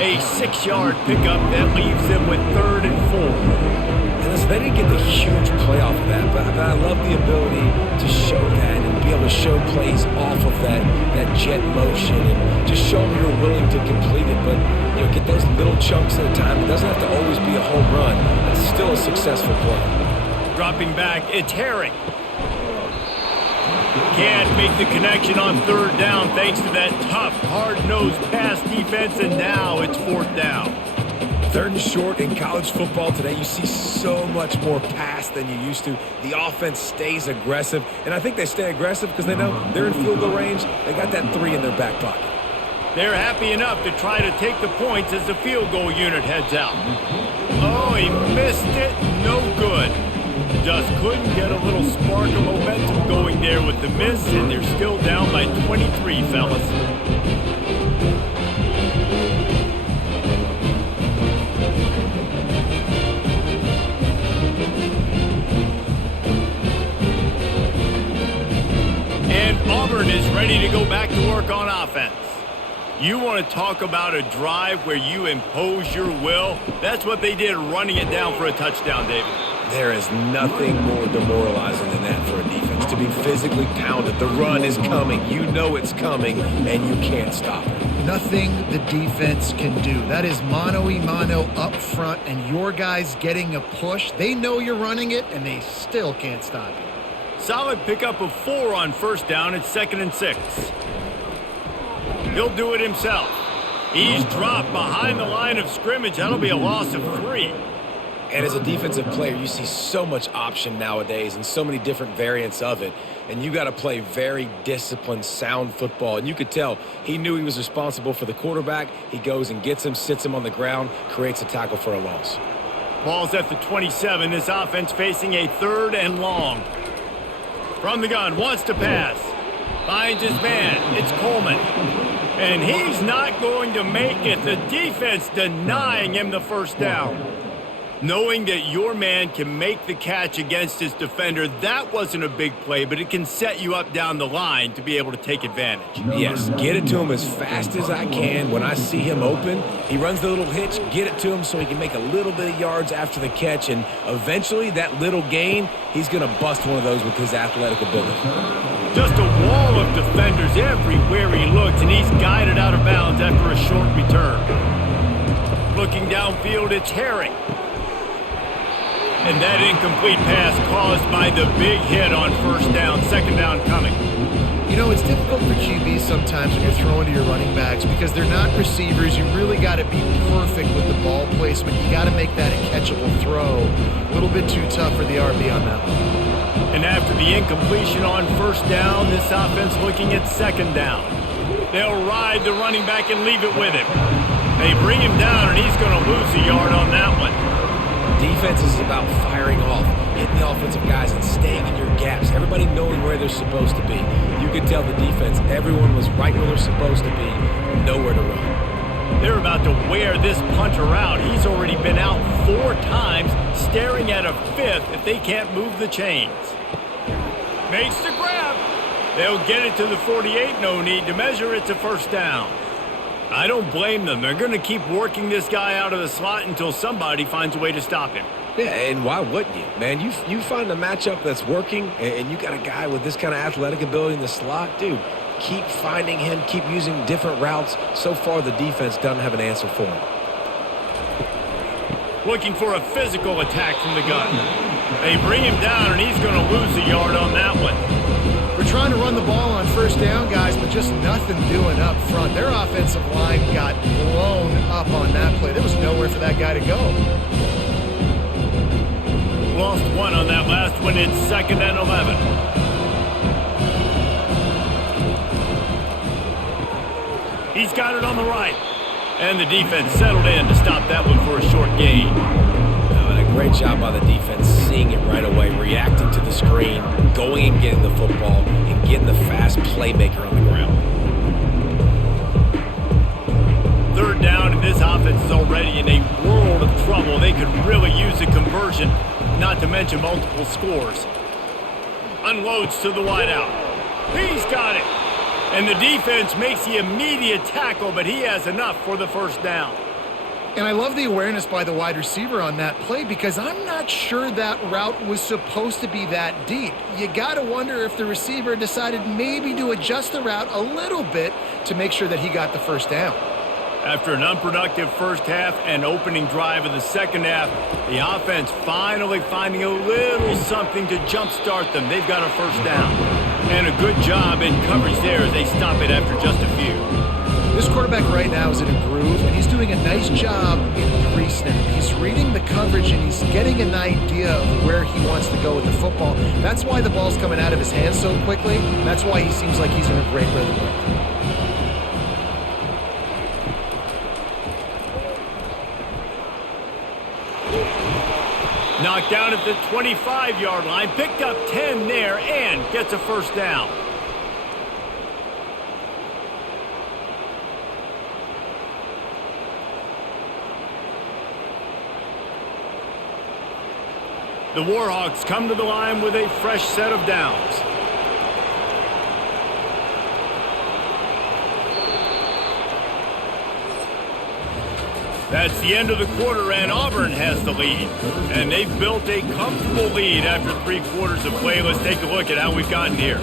A 6-yard pickup that leaves them with 3rd and 4. And listen, they didn't get the huge play off of that, but I love the ability to show that and be able to show plays off of that jet motion and just show them you're willing to complete it. But, get those little chunks at a time. It doesn't have to always be a home run. That's still a successful play. Dropping back, it's Herring. Can't make the connection on 3rd down thanks to that tough, hard-nosed pass defense, and now it's 4th down. 3rd and short in college football today, you see so much more pass than you used to. The offense stays aggressive, and I think they stay aggressive because they know they're in field goal range. They got that 3 in their back pocket. They're happy enough to try to take the points as the field goal unit heads out. Oh, he missed it. No good. Just couldn't get a little spark of momentum going there with the miss, and they're still down by 23, fellas. And Auburn is ready to go back to work on offense. You want to talk about a drive where you impose your will? That's what they did running it down for a touchdown, David. There is nothing more demoralizing than that for a defense, to be physically pounded. The run is coming. You know it's coming, and you can't stop it. Nothing the defense can do. That is mano-a-mano up front, and your guys getting a push. They know you're running it, and they still can't stop you. Solid pickup of 4 on 1st down. It's 2nd and 6. He'll do it himself. He's dropped behind the line of scrimmage. That'll be a loss of 3. And as a defensive player, you see so much option nowadays and so many different variants of it. And you got to play very disciplined, sound football. And you could tell he knew he was responsible for the quarterback. He goes and gets him, sits him on the ground, creates a tackle for a loss. Ball's at the 27. This offense facing a 3rd and long. From the gun, wants to pass. Finds his man. It's Coleman. And he's not going to make it. The defense denying him the 1st down. Knowing that your man can make the catch against his defender, that wasn't a big play, but it can set you up down the line to be able to take advantage. Yes, get it to him as fast as I can. When I see him open, he runs the little hitch, get it to him so he can make a little bit of yards after the catch, and eventually that little gain, he's going to bust one of those with his athletic ability. Just a wall of defenders everywhere he looks, and he's guided out of bounds after a short return. Looking downfield, it's Herring. And that incomplete pass caused by the big hit on 1st down, 2nd down coming. You know, it's difficult for QBs sometimes when you're throwing to your running backs because they're not receivers. You really got to be perfect with the ball placement. You got to make that a catchable throw. A little bit too tough for the RB on that one. And after the incompletion on first down, this offense looking at second down. They'll ride the running back and leave it with him. They bring him down, and he's going to lose a yard on that one. Defense is about firing off, hitting the offensive guys, and staying in your gaps. Everybody knowing where they're supposed to be. You could tell the defense, everyone was right where they're supposed to be, nowhere to run. They're about to wear this punter out. He's already been out 4 times, staring at a 5th if they can't move the chains. Makes the grab. They'll get it to the 48. No need to measure. It's a first down. I don't blame them. They're going to keep working this guy out of the slot until somebody finds a way to stop him. Yeah, and why wouldn't you? Man, you find a matchup that's working, and you got a guy with this kind of athletic ability in the slot, dude, keep finding him, keep using different routes. So far, the defense doesn't have an answer for him. Looking for a physical attack from the gun. They bring him down, and he's going to lose a yard on that one. We're trying to run the ball on first down, guys, but just nothing doing up front. Their offensive line got blown up on that play. There was nowhere for that guy to go. Lost 1 on that last one. It's 2nd and 11. He's got it on the right. And the defense settled in to stop that one for a short gain. Great job by the defense, seeing it right away, reacting to the screen, going and getting the football, and getting the fast playmaker on the ground. 3rd down, and this offense is already in a world of trouble. They could really use a conversion, not to mention multiple scores. Unloads to the wideout. He's got it. And the defense makes the immediate tackle, but he has enough for the first down. And I love the awareness by the wide receiver on that play because I'm not sure that route was supposed to be that deep. You got to wonder if the receiver decided maybe to adjust the route a little bit to make sure that he got the first down. After an unproductive first half and opening drive of the second half, the offense finally finding a little something to jumpstart them. They've got a first down. And a good job in coverage there as they stop it after just a few. This quarterback right now is in a groove, and he's doing a nice job in pre-snap. He's reading the coverage, and he's getting an idea of where he wants to go with the football. That's why the ball's coming out of his hands so quickly. That's why he seems like he's in a great rhythm right now. Knocked down at the 25-yard line, picked up 10 there, and gets a first down. The Warhawks come to the line with a fresh set of downs. That's the end of the quarter, and Auburn has the lead. And they've built a comfortable lead after 3 quarters of play. Let's take a look at how we've gotten here.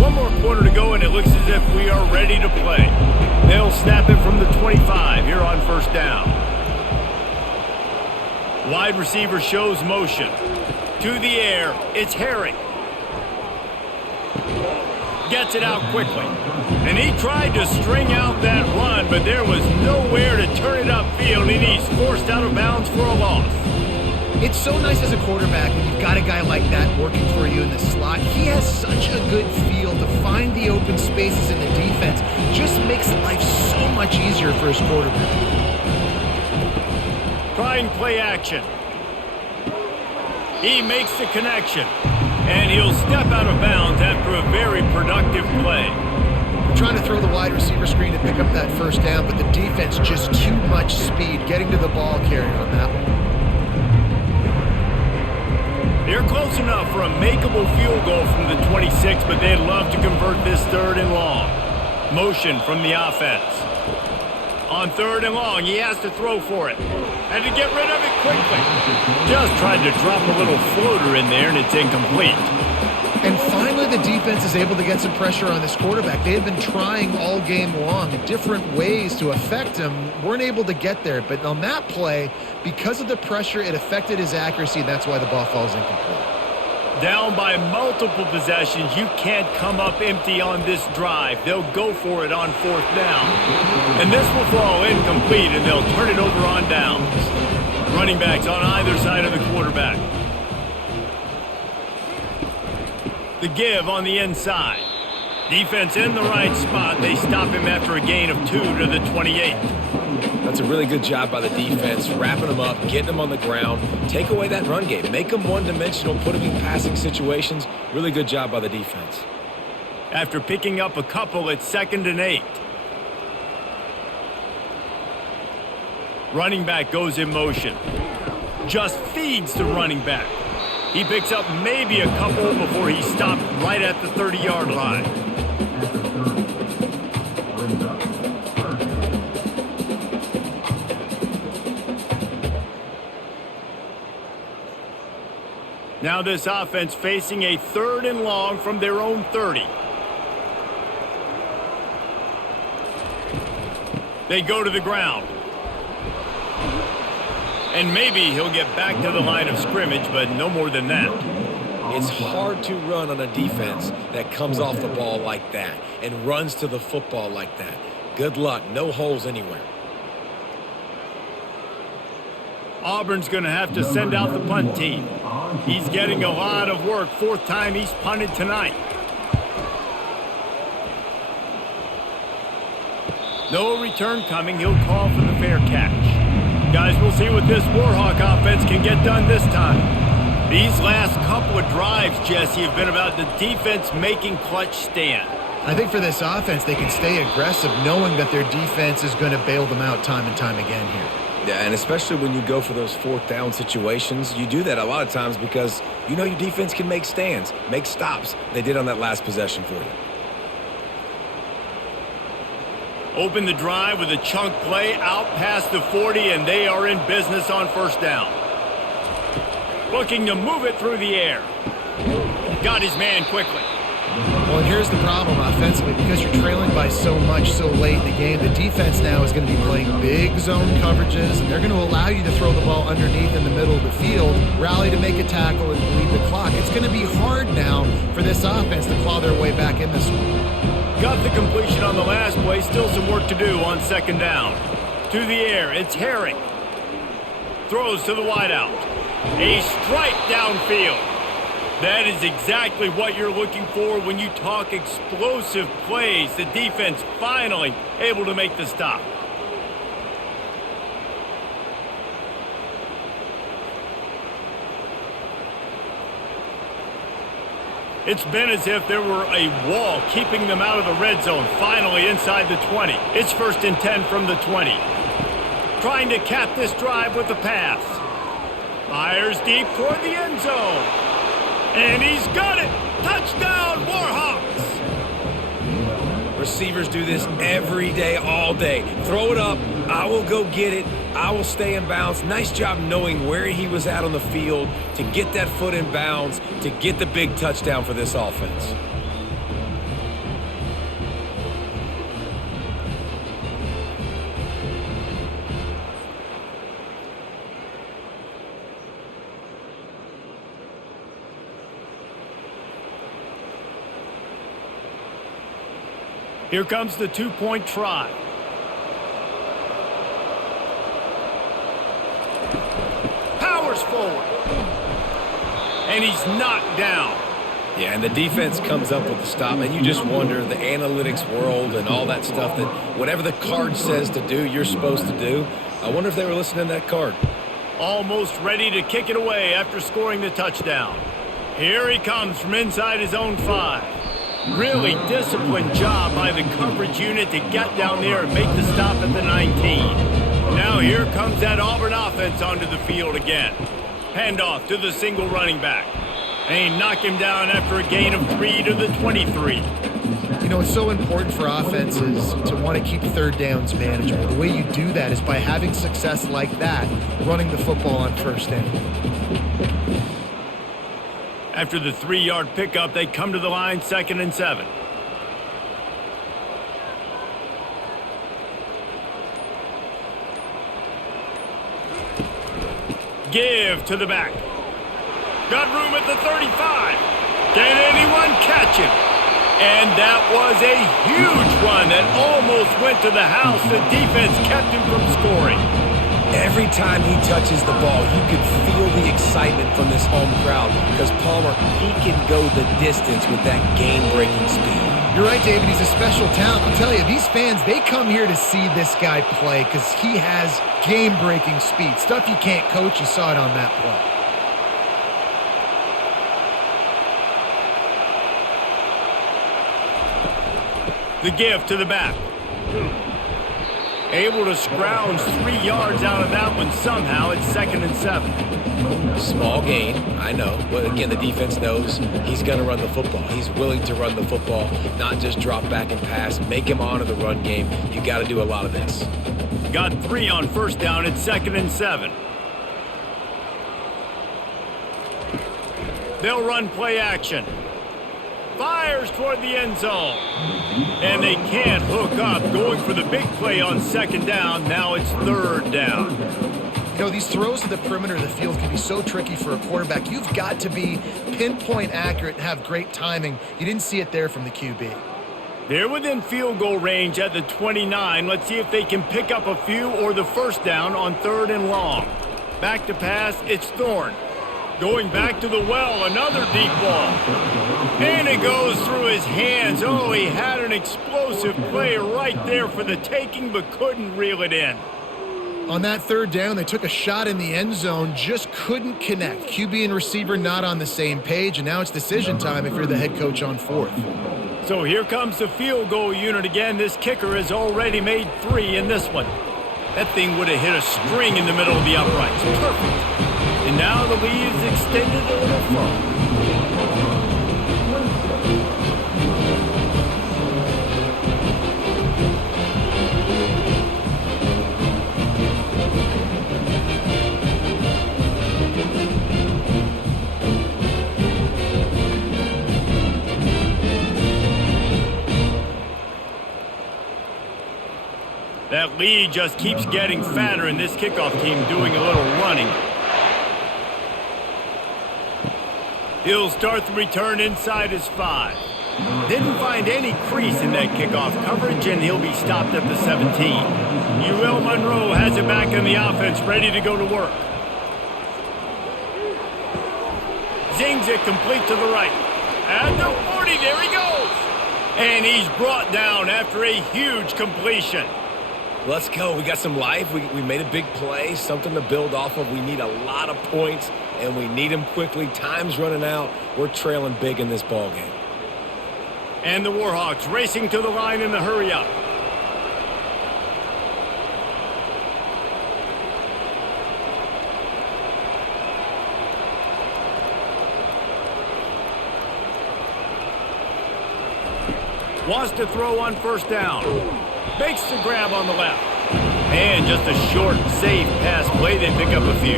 One more quarter to go, and it looks as if we are ready to play. They'll snap it from the 25 here on first down. Wide receiver shows motion. To the air, it's Harry. Gets it out quickly. And he tried to string out that run, but there was nowhere to turn it upfield, and he's forced out of bounds for a loss. It's so nice as a quarterback when you've got a guy like that working for you in the slot. He has such a good feel to find the open spaces in the defense. Just makes life so much easier for his quarterback. Trying play action. He makes the connection. And he'll step out of bounds after a very productive play. We're trying to throw the wide receiver screen to pick up that first down, but the defense just too much speed getting to the ball carrier on that one. They're close enough for a makeable field goal from the 26, but they'd love to convert this 3rd and long. Motion from the offense. On 3rd and long, he has to throw for it. And to get rid of it quickly. Just tried to drop a little floater in there, and it's incomplete. And finally, the defense is able to get some pressure on this quarterback. They have been trying all game long different ways to affect him. Weren't able to get there. But on that play, because of the pressure, it affected his accuracy, and that's why the ball falls incomplete. Down by multiple possessions, you can't come up empty on this drive. They'll go for it on fourth down. And this will fall incomplete, and they'll turn it over on downs. Running backs on either side of the quarterback. The give on the inside. Defense in the right spot. They stop him after a gain of 2 to the 28. That's a really good job by the defense, wrapping them up, getting them on the ground. Take away that run game. Make them one-dimensional, put them in passing situations. Really good job by the defense. After picking up a couple, it's 2nd and 8. Running back goes in motion. Just feeds the running back. He picks up maybe a couple before he stopped right at the 30-yard line. Now this offense facing a 3rd and long from their own 30. They go to the ground. And maybe he'll get back to the line of scrimmage, but no more than that. It's hard to run on a defense that comes off the ball like that and runs to the football like that. Good luck. No holes anywhere. Auburn's going to have to send out the punt team. He's getting a lot of work. 4th time he's punted tonight. No return coming. He'll call for the fair catch. Guys, we'll see what this Warhawk offense can get done this time. These last couple of drives, Jesse, have been about the defense making clutch stand. I think for this offense, they can stay aggressive knowing that their defense is going to bail them out time and time again here. Yeah, and especially when you go for those 4th down situations, you do that a lot of times because you know your defense can make stands, make stops. They did on that last possession for you. Open the drive with a chunk play out past the 40, and they are in business on 1st down. Looking to move it through the air. Got his man quickly. Well, and here's the problem offensively. Because you're trailing by so much so late in the game, the defense now is going to be playing big zone coverages, and they're going to allow you to throw the ball underneath in the middle of the field, rally to make a tackle, and bleed the clock. It's going to be hard now for this offense to claw their way back in this one. Got the completion on the last play. Still some work to do on 2nd down. To the air, it's Herring. Throws to the wideout. A strike downfield. That is exactly what you're looking for when you talk explosive plays. The defense finally able to make the stop. It's been as if there were a wall keeping them out of the red zone. Finally inside the 20. It's 1st and 10 from the 20. Trying to cap this drive with a pass. Fires deep toward the end zone. And he's got it! Touchdown, Warhawks! Receivers do this every day, all day. Throw it up. I will go get it. I will stay in bounds. Nice job knowing where he was at on the field to get that foot in bounds, to get the big touchdown for this offense. Here comes the 2-point try. Powers forward. And he's knocked down. Yeah, and the defense comes up with the stop, and you just wonder, the analytics world and all that stuff, that whatever the card says to do, you're supposed to do. I wonder if they were listening to that card. Almost ready to kick it away after scoring the touchdown. Here he comes from inside his own 5. Really disciplined job by the coverage unit to get down there and make the stop at the 19. Now here comes that Auburn offense onto the field again. Handoff to the single running back. And he knocked him down after a gain of 3 to the 23. You know, it's so important for offenses to want to keep 3rd downs manageable. The way you do that is by having success like that, running the football on 1st down. After the 3-yard pickup, they come to the line, 2nd and 7. Give to the back. Got room at the 35. Can anyone catch him? And that was a huge run that almost went to the house. The defense kept him from scoring. Every time he touches the ball, you can feel the excitement from this home crowd because Palmer, he can go the distance with that game-breaking speed. You're right, David. He's a special talent. I'll tell you, these fans, they come here to see this guy play because he has game-breaking speed. Stuff you can't coach. You saw it on that play. The give to the back. Able to scrounge 3 yards out of that one somehow. It's 2nd and 7. Small gain, I know. But again, the defense knows he's going to run the football. He's willing to run the football, not just drop back and pass. Make him honor the run game. You got to do a lot of this. Got 3 on 1st down. It's 2nd and 7. They'll run play action. Fires toward the end zone. And they can't hook up. Going for the big play on 2nd down. Now it's 3rd down. You know, these throws to the perimeter of the field can be so tricky for a quarterback. You've got to be pinpoint accurate and have great timing. You didn't see it there from the QB. They're within field goal range at the 29. Let's see if they can pick up a few or the 1st down on 3rd and long. Back to pass. It's Thorne. Going back to the well, another deep ball. And it goes through his hands. Oh, he had an explosive play right there for the taking, but couldn't reel it in. On that 3rd down, they took a shot in the end zone, just couldn't connect. QB and receiver not on the same page, and now it's decision time if you're the head coach on 4th. So here comes the field goal unit again. This kicker has already made 3 in this one. That thing would have hit a string in the middle of the uprights. Perfect. And now the lead is extended a little further. That lead just keeps getting fatter, and this kickoff team doing a little running. He'll start the return inside his 5. Didn't find any crease in that kickoff coverage, and he'll be stopped at the 17. UL Monroe has it back in the offense, ready to go to work. Zings it complete to the right. At the 40, there he goes. And he's brought down after a huge completion. Let's go. We got some life. We made a big play, something to build off of. We need a lot of points, and we need them quickly. Time's running out. We're trailing big in this ball game. And the Warhawks racing to the line in the hurry-up. Wants to throw on 1st down. Makes the grab on the left. And just a short, safe pass play. They pick up a few.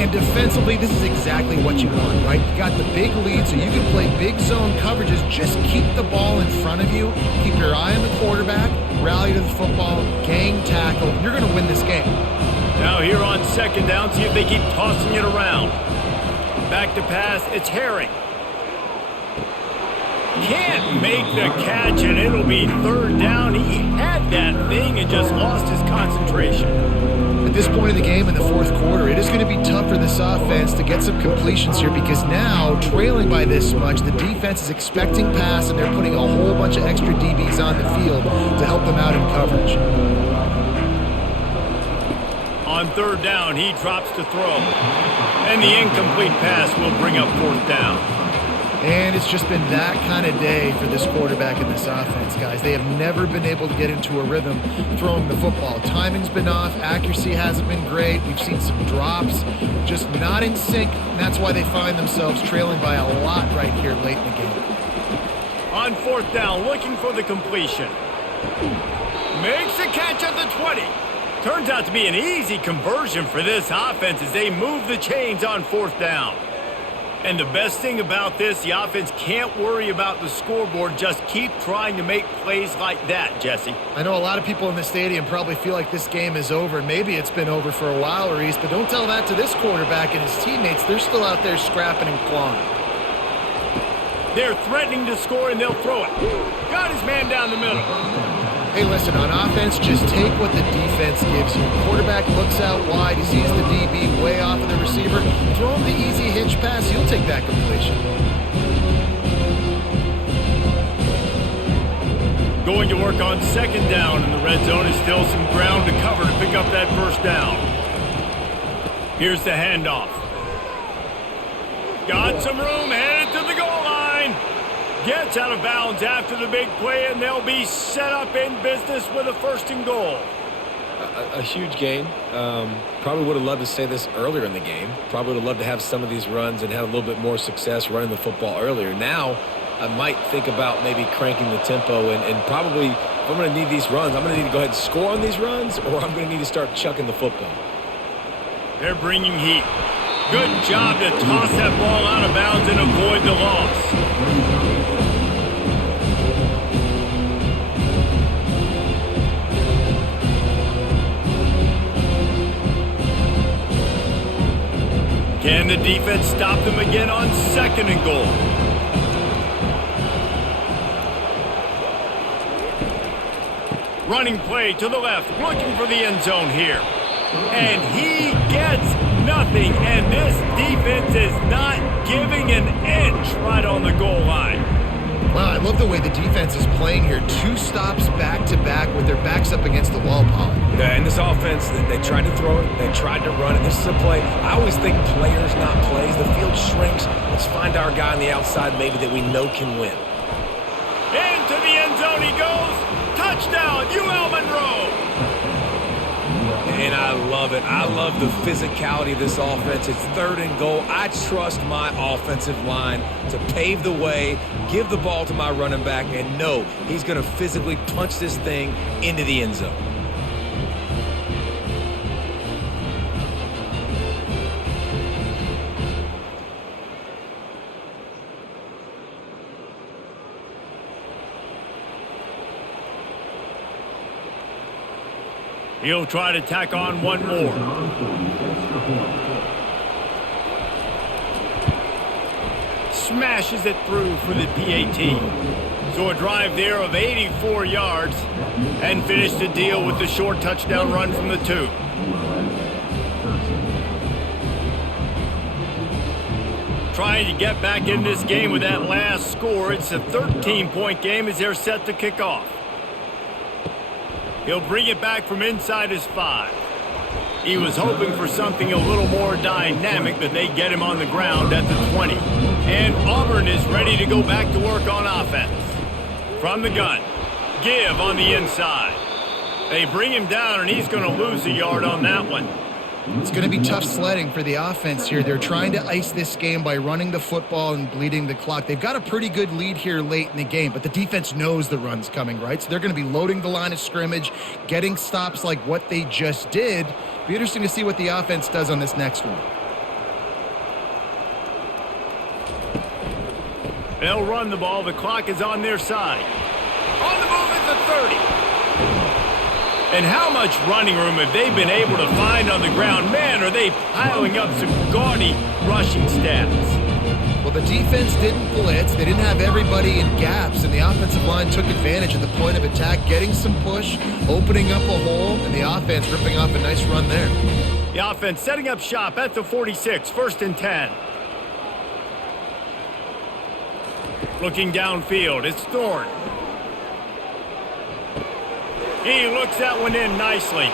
And defensively, this is exactly what you want, right? You got the big lead, so you can play big zone coverages. Just keep the ball in front of you. Keep your eye on the quarterback. Rally to the football. Gang tackle. You're going to win this game. Now here on 2nd down, see if they keep tossing it around. Back to pass. It's Herring. Can't make the catch, and it'll be 3rd down. He had that thing and just lost his concentration. At this point in the game in the 4th quarter, it is going to be tough for this offense to get some completions here because now, trailing by this much, the defense is expecting pass, and they're putting a whole bunch of extra DBs on the field to help them out in coverage. On 3rd down, he drops to throw. And the incomplete pass will bring up 4th down. And it's just been that kind of day for this quarterback in this offense, guys. They have never been able to get into a rhythm throwing the football. Timing's been off. Accuracy hasn't been great. We've seen some drops, just not in sync. And that's why they find themselves trailing by a lot right here late in the game. On 4th down, looking for the completion. Makes a catch at the 20. Turns out to be an easy conversion for this offense as they move the chains on 4th down. And the best thing about this, the offense can't worry about the scoreboard. Just keep trying to make plays like that, Jesse. I know a lot of people in the stadium probably feel like this game is over. Maybe it's been over for a while, Reese, but don't tell that to this quarterback and his teammates. They're still out there scrapping and clawing. They're threatening to score, and they'll throw it. Got his man down the middle. Hey, listen, on offense, just take what the defense gives you. Quarterback looks out wide. He sees the DB way off of the receiver. Throw him the easy hitch pass. He'll take that completion. Going to work on second down, and the red zone is still some ground to cover to pick up that first down. Here's the handoff. Got some room, headed to the goal line. Gets out of bounds after the big play, and they'll be set up in business with a 1st and goal. A huge gain. Probably would have loved to say this earlier in the game. Probably would have loved to have some of these runs and have a little bit more success running the football earlier. Now, I might think about maybe cranking the tempo and probably, if I'm going to need these runs, I'm going to need to go ahead and score on these runs, or I'm going to need to start chucking the football. They're bringing heat. Good job to toss that ball out of bounds and avoid the loss. Can the defense stop them again on 2nd and goal? Running play to the left, looking for the end zone here. And he gets nothing, and this defense is not giving an inch right on the goal line. Wow, I love the way the defense is playing here. 2 stops back-to-back with their backs up against the wall, Paul. Yeah, in this offense, they tried to throw it, they tried to run it. This is a play. I always think players, not plays. The field shrinks. Let's find our guy on the outside maybe that we know can win. Into the end zone he goes. Touchdown, UL Monroe. And I love it. I love the physicality of this offense. It's 3rd and goal. I trust my offensive line to pave the way, give the ball to my running back, and know he's going to physically punch this thing into the end zone. He'll try to tack on one more. Smashes it through for the PAT. So a drive there of 84 yards and finish the deal with the short touchdown run from the 2. Trying to get back in this game with that last score. It's a 13-point game as they're set to kick off. He'll bring it back from inside his 5. He was hoping for something a little more dynamic, but they get him on the ground at the 20. And Auburn is ready to go back to work on offense. From the gun, give on the inside. They bring him down, and he's going to lose a yard on that one. It's going to be tough sledding for the offense here. They're trying to ice this game by running the football and bleeding the clock. They've got a pretty good lead here late in the game, but the defense knows the run's coming, right? So they're going to be loading the line of scrimmage, getting stops like what they just did. Be interesting to see what the offense does on this next one. They'll run the ball. The clock is on their side. On the move at the 30. And how much running room have they been able to find on the ground? Man, are they piling up some gaudy rushing stats. Well, the defense didn't blitz. They didn't have everybody in gaps, and the offensive line took advantage of the point of attack, getting some push, opening up a hole, and the offense ripping off a nice run there. The offense setting up shop at the 46, 1st and 10. Looking downfield, it's Thorne. He looks that one in nicely.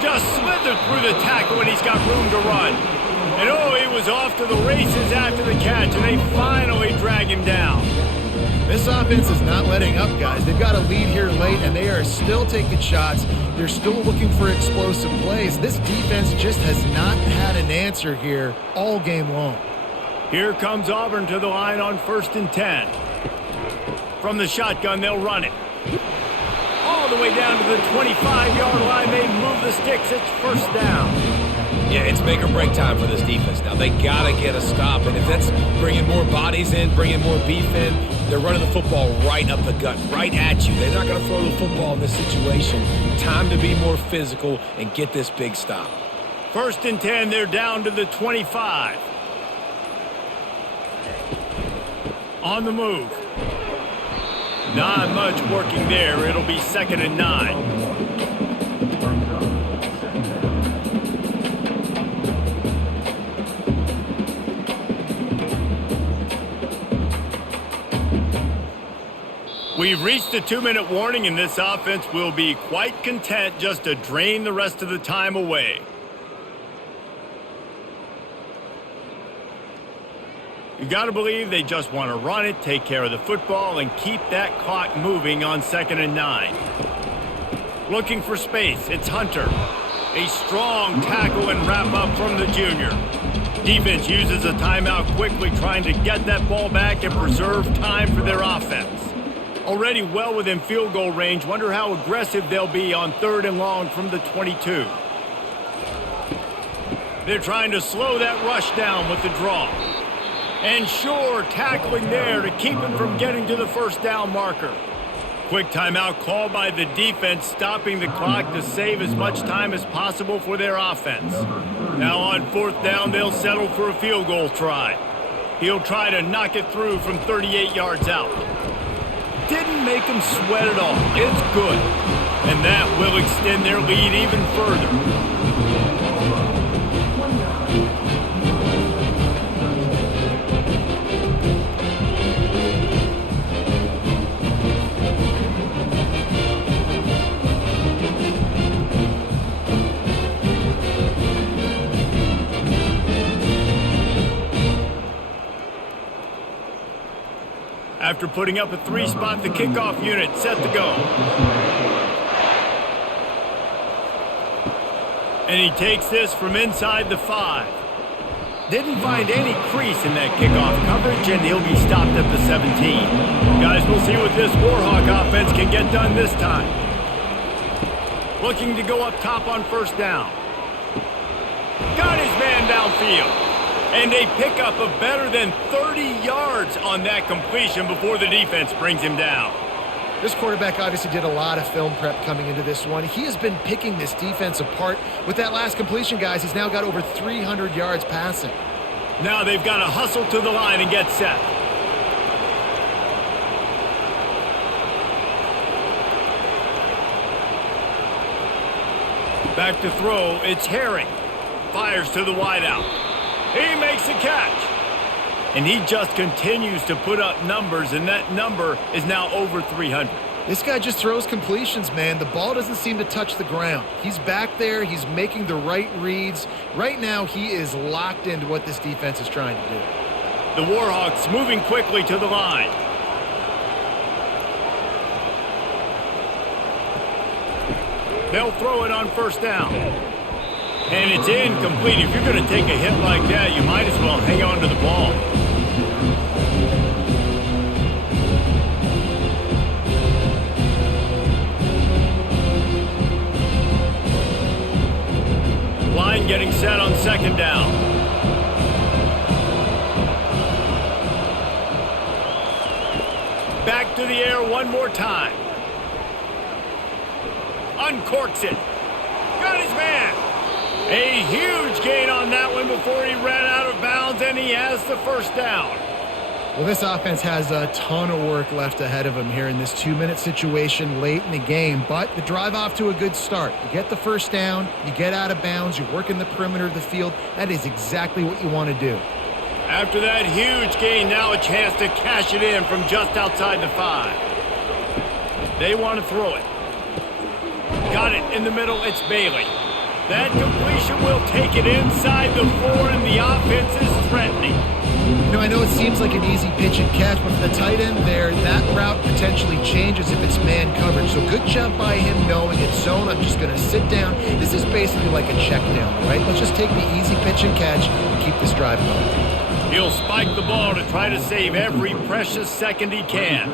Just slithered through the tackle when he's got room to run. And oh, he was off to the races after the catch, and they finally drag him down. This offense is not letting up, guys. They've got a lead here late, and they are still taking shots. They're still looking for explosive plays. This defense just has not had an answer here all game long. Here comes Auburn to the line on 1st and 10. From the shotgun, they'll run it. All the way down to the 25-yard line. They move the sticks. It's 1st down. Yeah, it's make or break time for this defense now. They got to get a stop, and if that's bringing more bodies in, bringing more beef in, they're running the football right up the gut, right at you. They're not going to throw the football in this situation. Time to be more physical and get this big stop. 1st and 10, they're down to the 25. On the move. Not much working there. It'll be 2nd and 9. We've reached a 2-minute warning, and this offense will be quite content just to drain the rest of the time away. You got to believe they just want to run it, take care of the football, and keep that clock moving on 2nd and 9. Looking for space, it's Hunter. A strong tackle and wrap up from the junior. Defense uses a timeout quickly, trying to get that ball back and preserve time for their offense. Already well within field goal range. Wonder how aggressive they'll be on 3rd and long from the 22. They're trying to slow that rush down with the draw. And sure, tackling there to keep him from getting to the 1st down marker. Quick timeout called by the defense, stopping the clock to save as much time as possible for their offense. Now on 4th down, they'll settle for a field goal try. He'll try to knock it through from 38 yards out. Didn't make him sweat at all. It's good. And that will extend their lead even further. After putting up a 3-spot, the kickoff unit set to go. And he takes this from inside the 5. Didn't find any crease in that kickoff coverage, and he'll be stopped at the 17. Guys, we'll see what this Warhawk offense can get done this time. Looking to go up top on 1st down. Got his man downfield. And a pickup of better than 30 yards on that completion before the defense brings him down. This quarterback obviously did a lot of film prep coming into this one. He has been picking this defense apart. With that last completion, guys, he's now got over 300 yards passing. Now they've got to hustle to the line and get set. Back to throw, it's Herring. Fires to the wideout. He makes a catch. And he just continues to put up numbers, and that number is now over 300. This guy just throws completions, man. The ball doesn't seem to touch the ground. He's back there. He's making the right reads. Right now, he is locked into what this defense is trying to do. The Warhawks moving quickly to the line. They'll throw it on 1st down. And it's incomplete. If you're going to take a hit like that, you might as well hang on to the ball. Line getting set on 2nd down. Back to the air one more time. Uncorks it. Got his man. A huge gain on that one before he ran out of bounds, and he has the 1st down. Well, this offense has a ton of work left ahead of him here in this 2-minute situation late in the game, but the drive off to a good start. You get the 1st down, you get out of bounds, you work in the perimeter of the field. That is exactly what you want to do. After that huge gain, now a chance to cash it in from just outside the 5. They want to throw it. Got it in the middle, it's Bailey. That completion will take it inside the 4, and the offense is threatening. You know, I know it seems like an easy pitch and catch, but for the tight end there, that route potentially changes if it's man coverage. So good job by him knowing it's zone. I'm just going to sit down. This is basically like a check down, right? Let's just take the easy pitch and catch and keep this drive going. He'll spike the ball to try to save every precious second he can.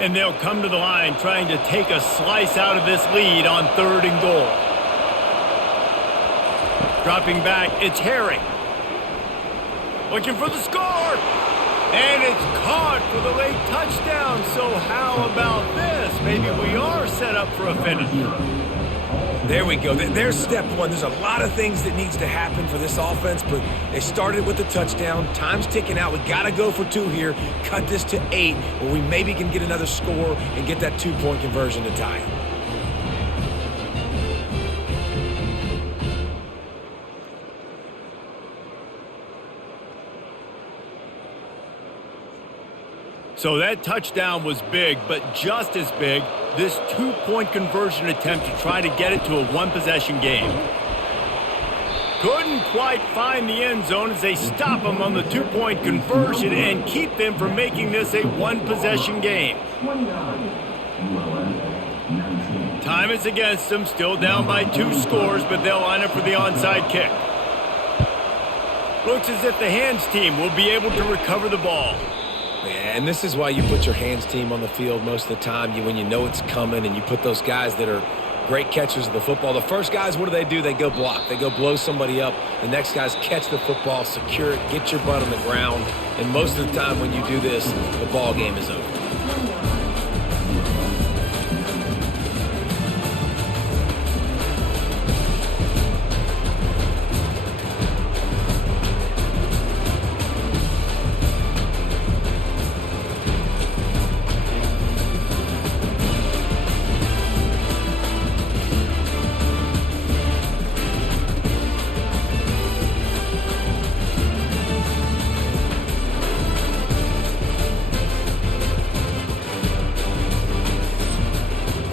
And they'll come to the line trying to take a slice out of this lead on 3rd and goal. Dropping back, it's Herring. Looking for the score. And it's caught for the late touchdown. So how about this? Maybe we are set up for a finish. There we go. There's step one. There's a lot of things that needs to happen for this offense, but they started with the touchdown. Time's ticking out. We got to go for 2 here. Cut this to 8, where we maybe can get another score and get that 2-point conversion to tie it. So that touchdown was big, but just as big, this 2-point conversion attempt to try to get it to a 1-possession game. Couldn't quite find the end zone as they stop them on the 2-point conversion and keep them from making this a 1-possession game. Time is against them, still down by 2 scores, but they'll line up for the onside kick. Looks as if the hands team will be able to recover the ball. And this is why you put your hands team on the field most of the time. When you know it's coming and you put those guys that are great catchers of the football. The first guys, what do? They go block. They go blow somebody up. The next guys catch the football, secure it, get your butt on the ground. And most of the time when you do this, the ball game is over.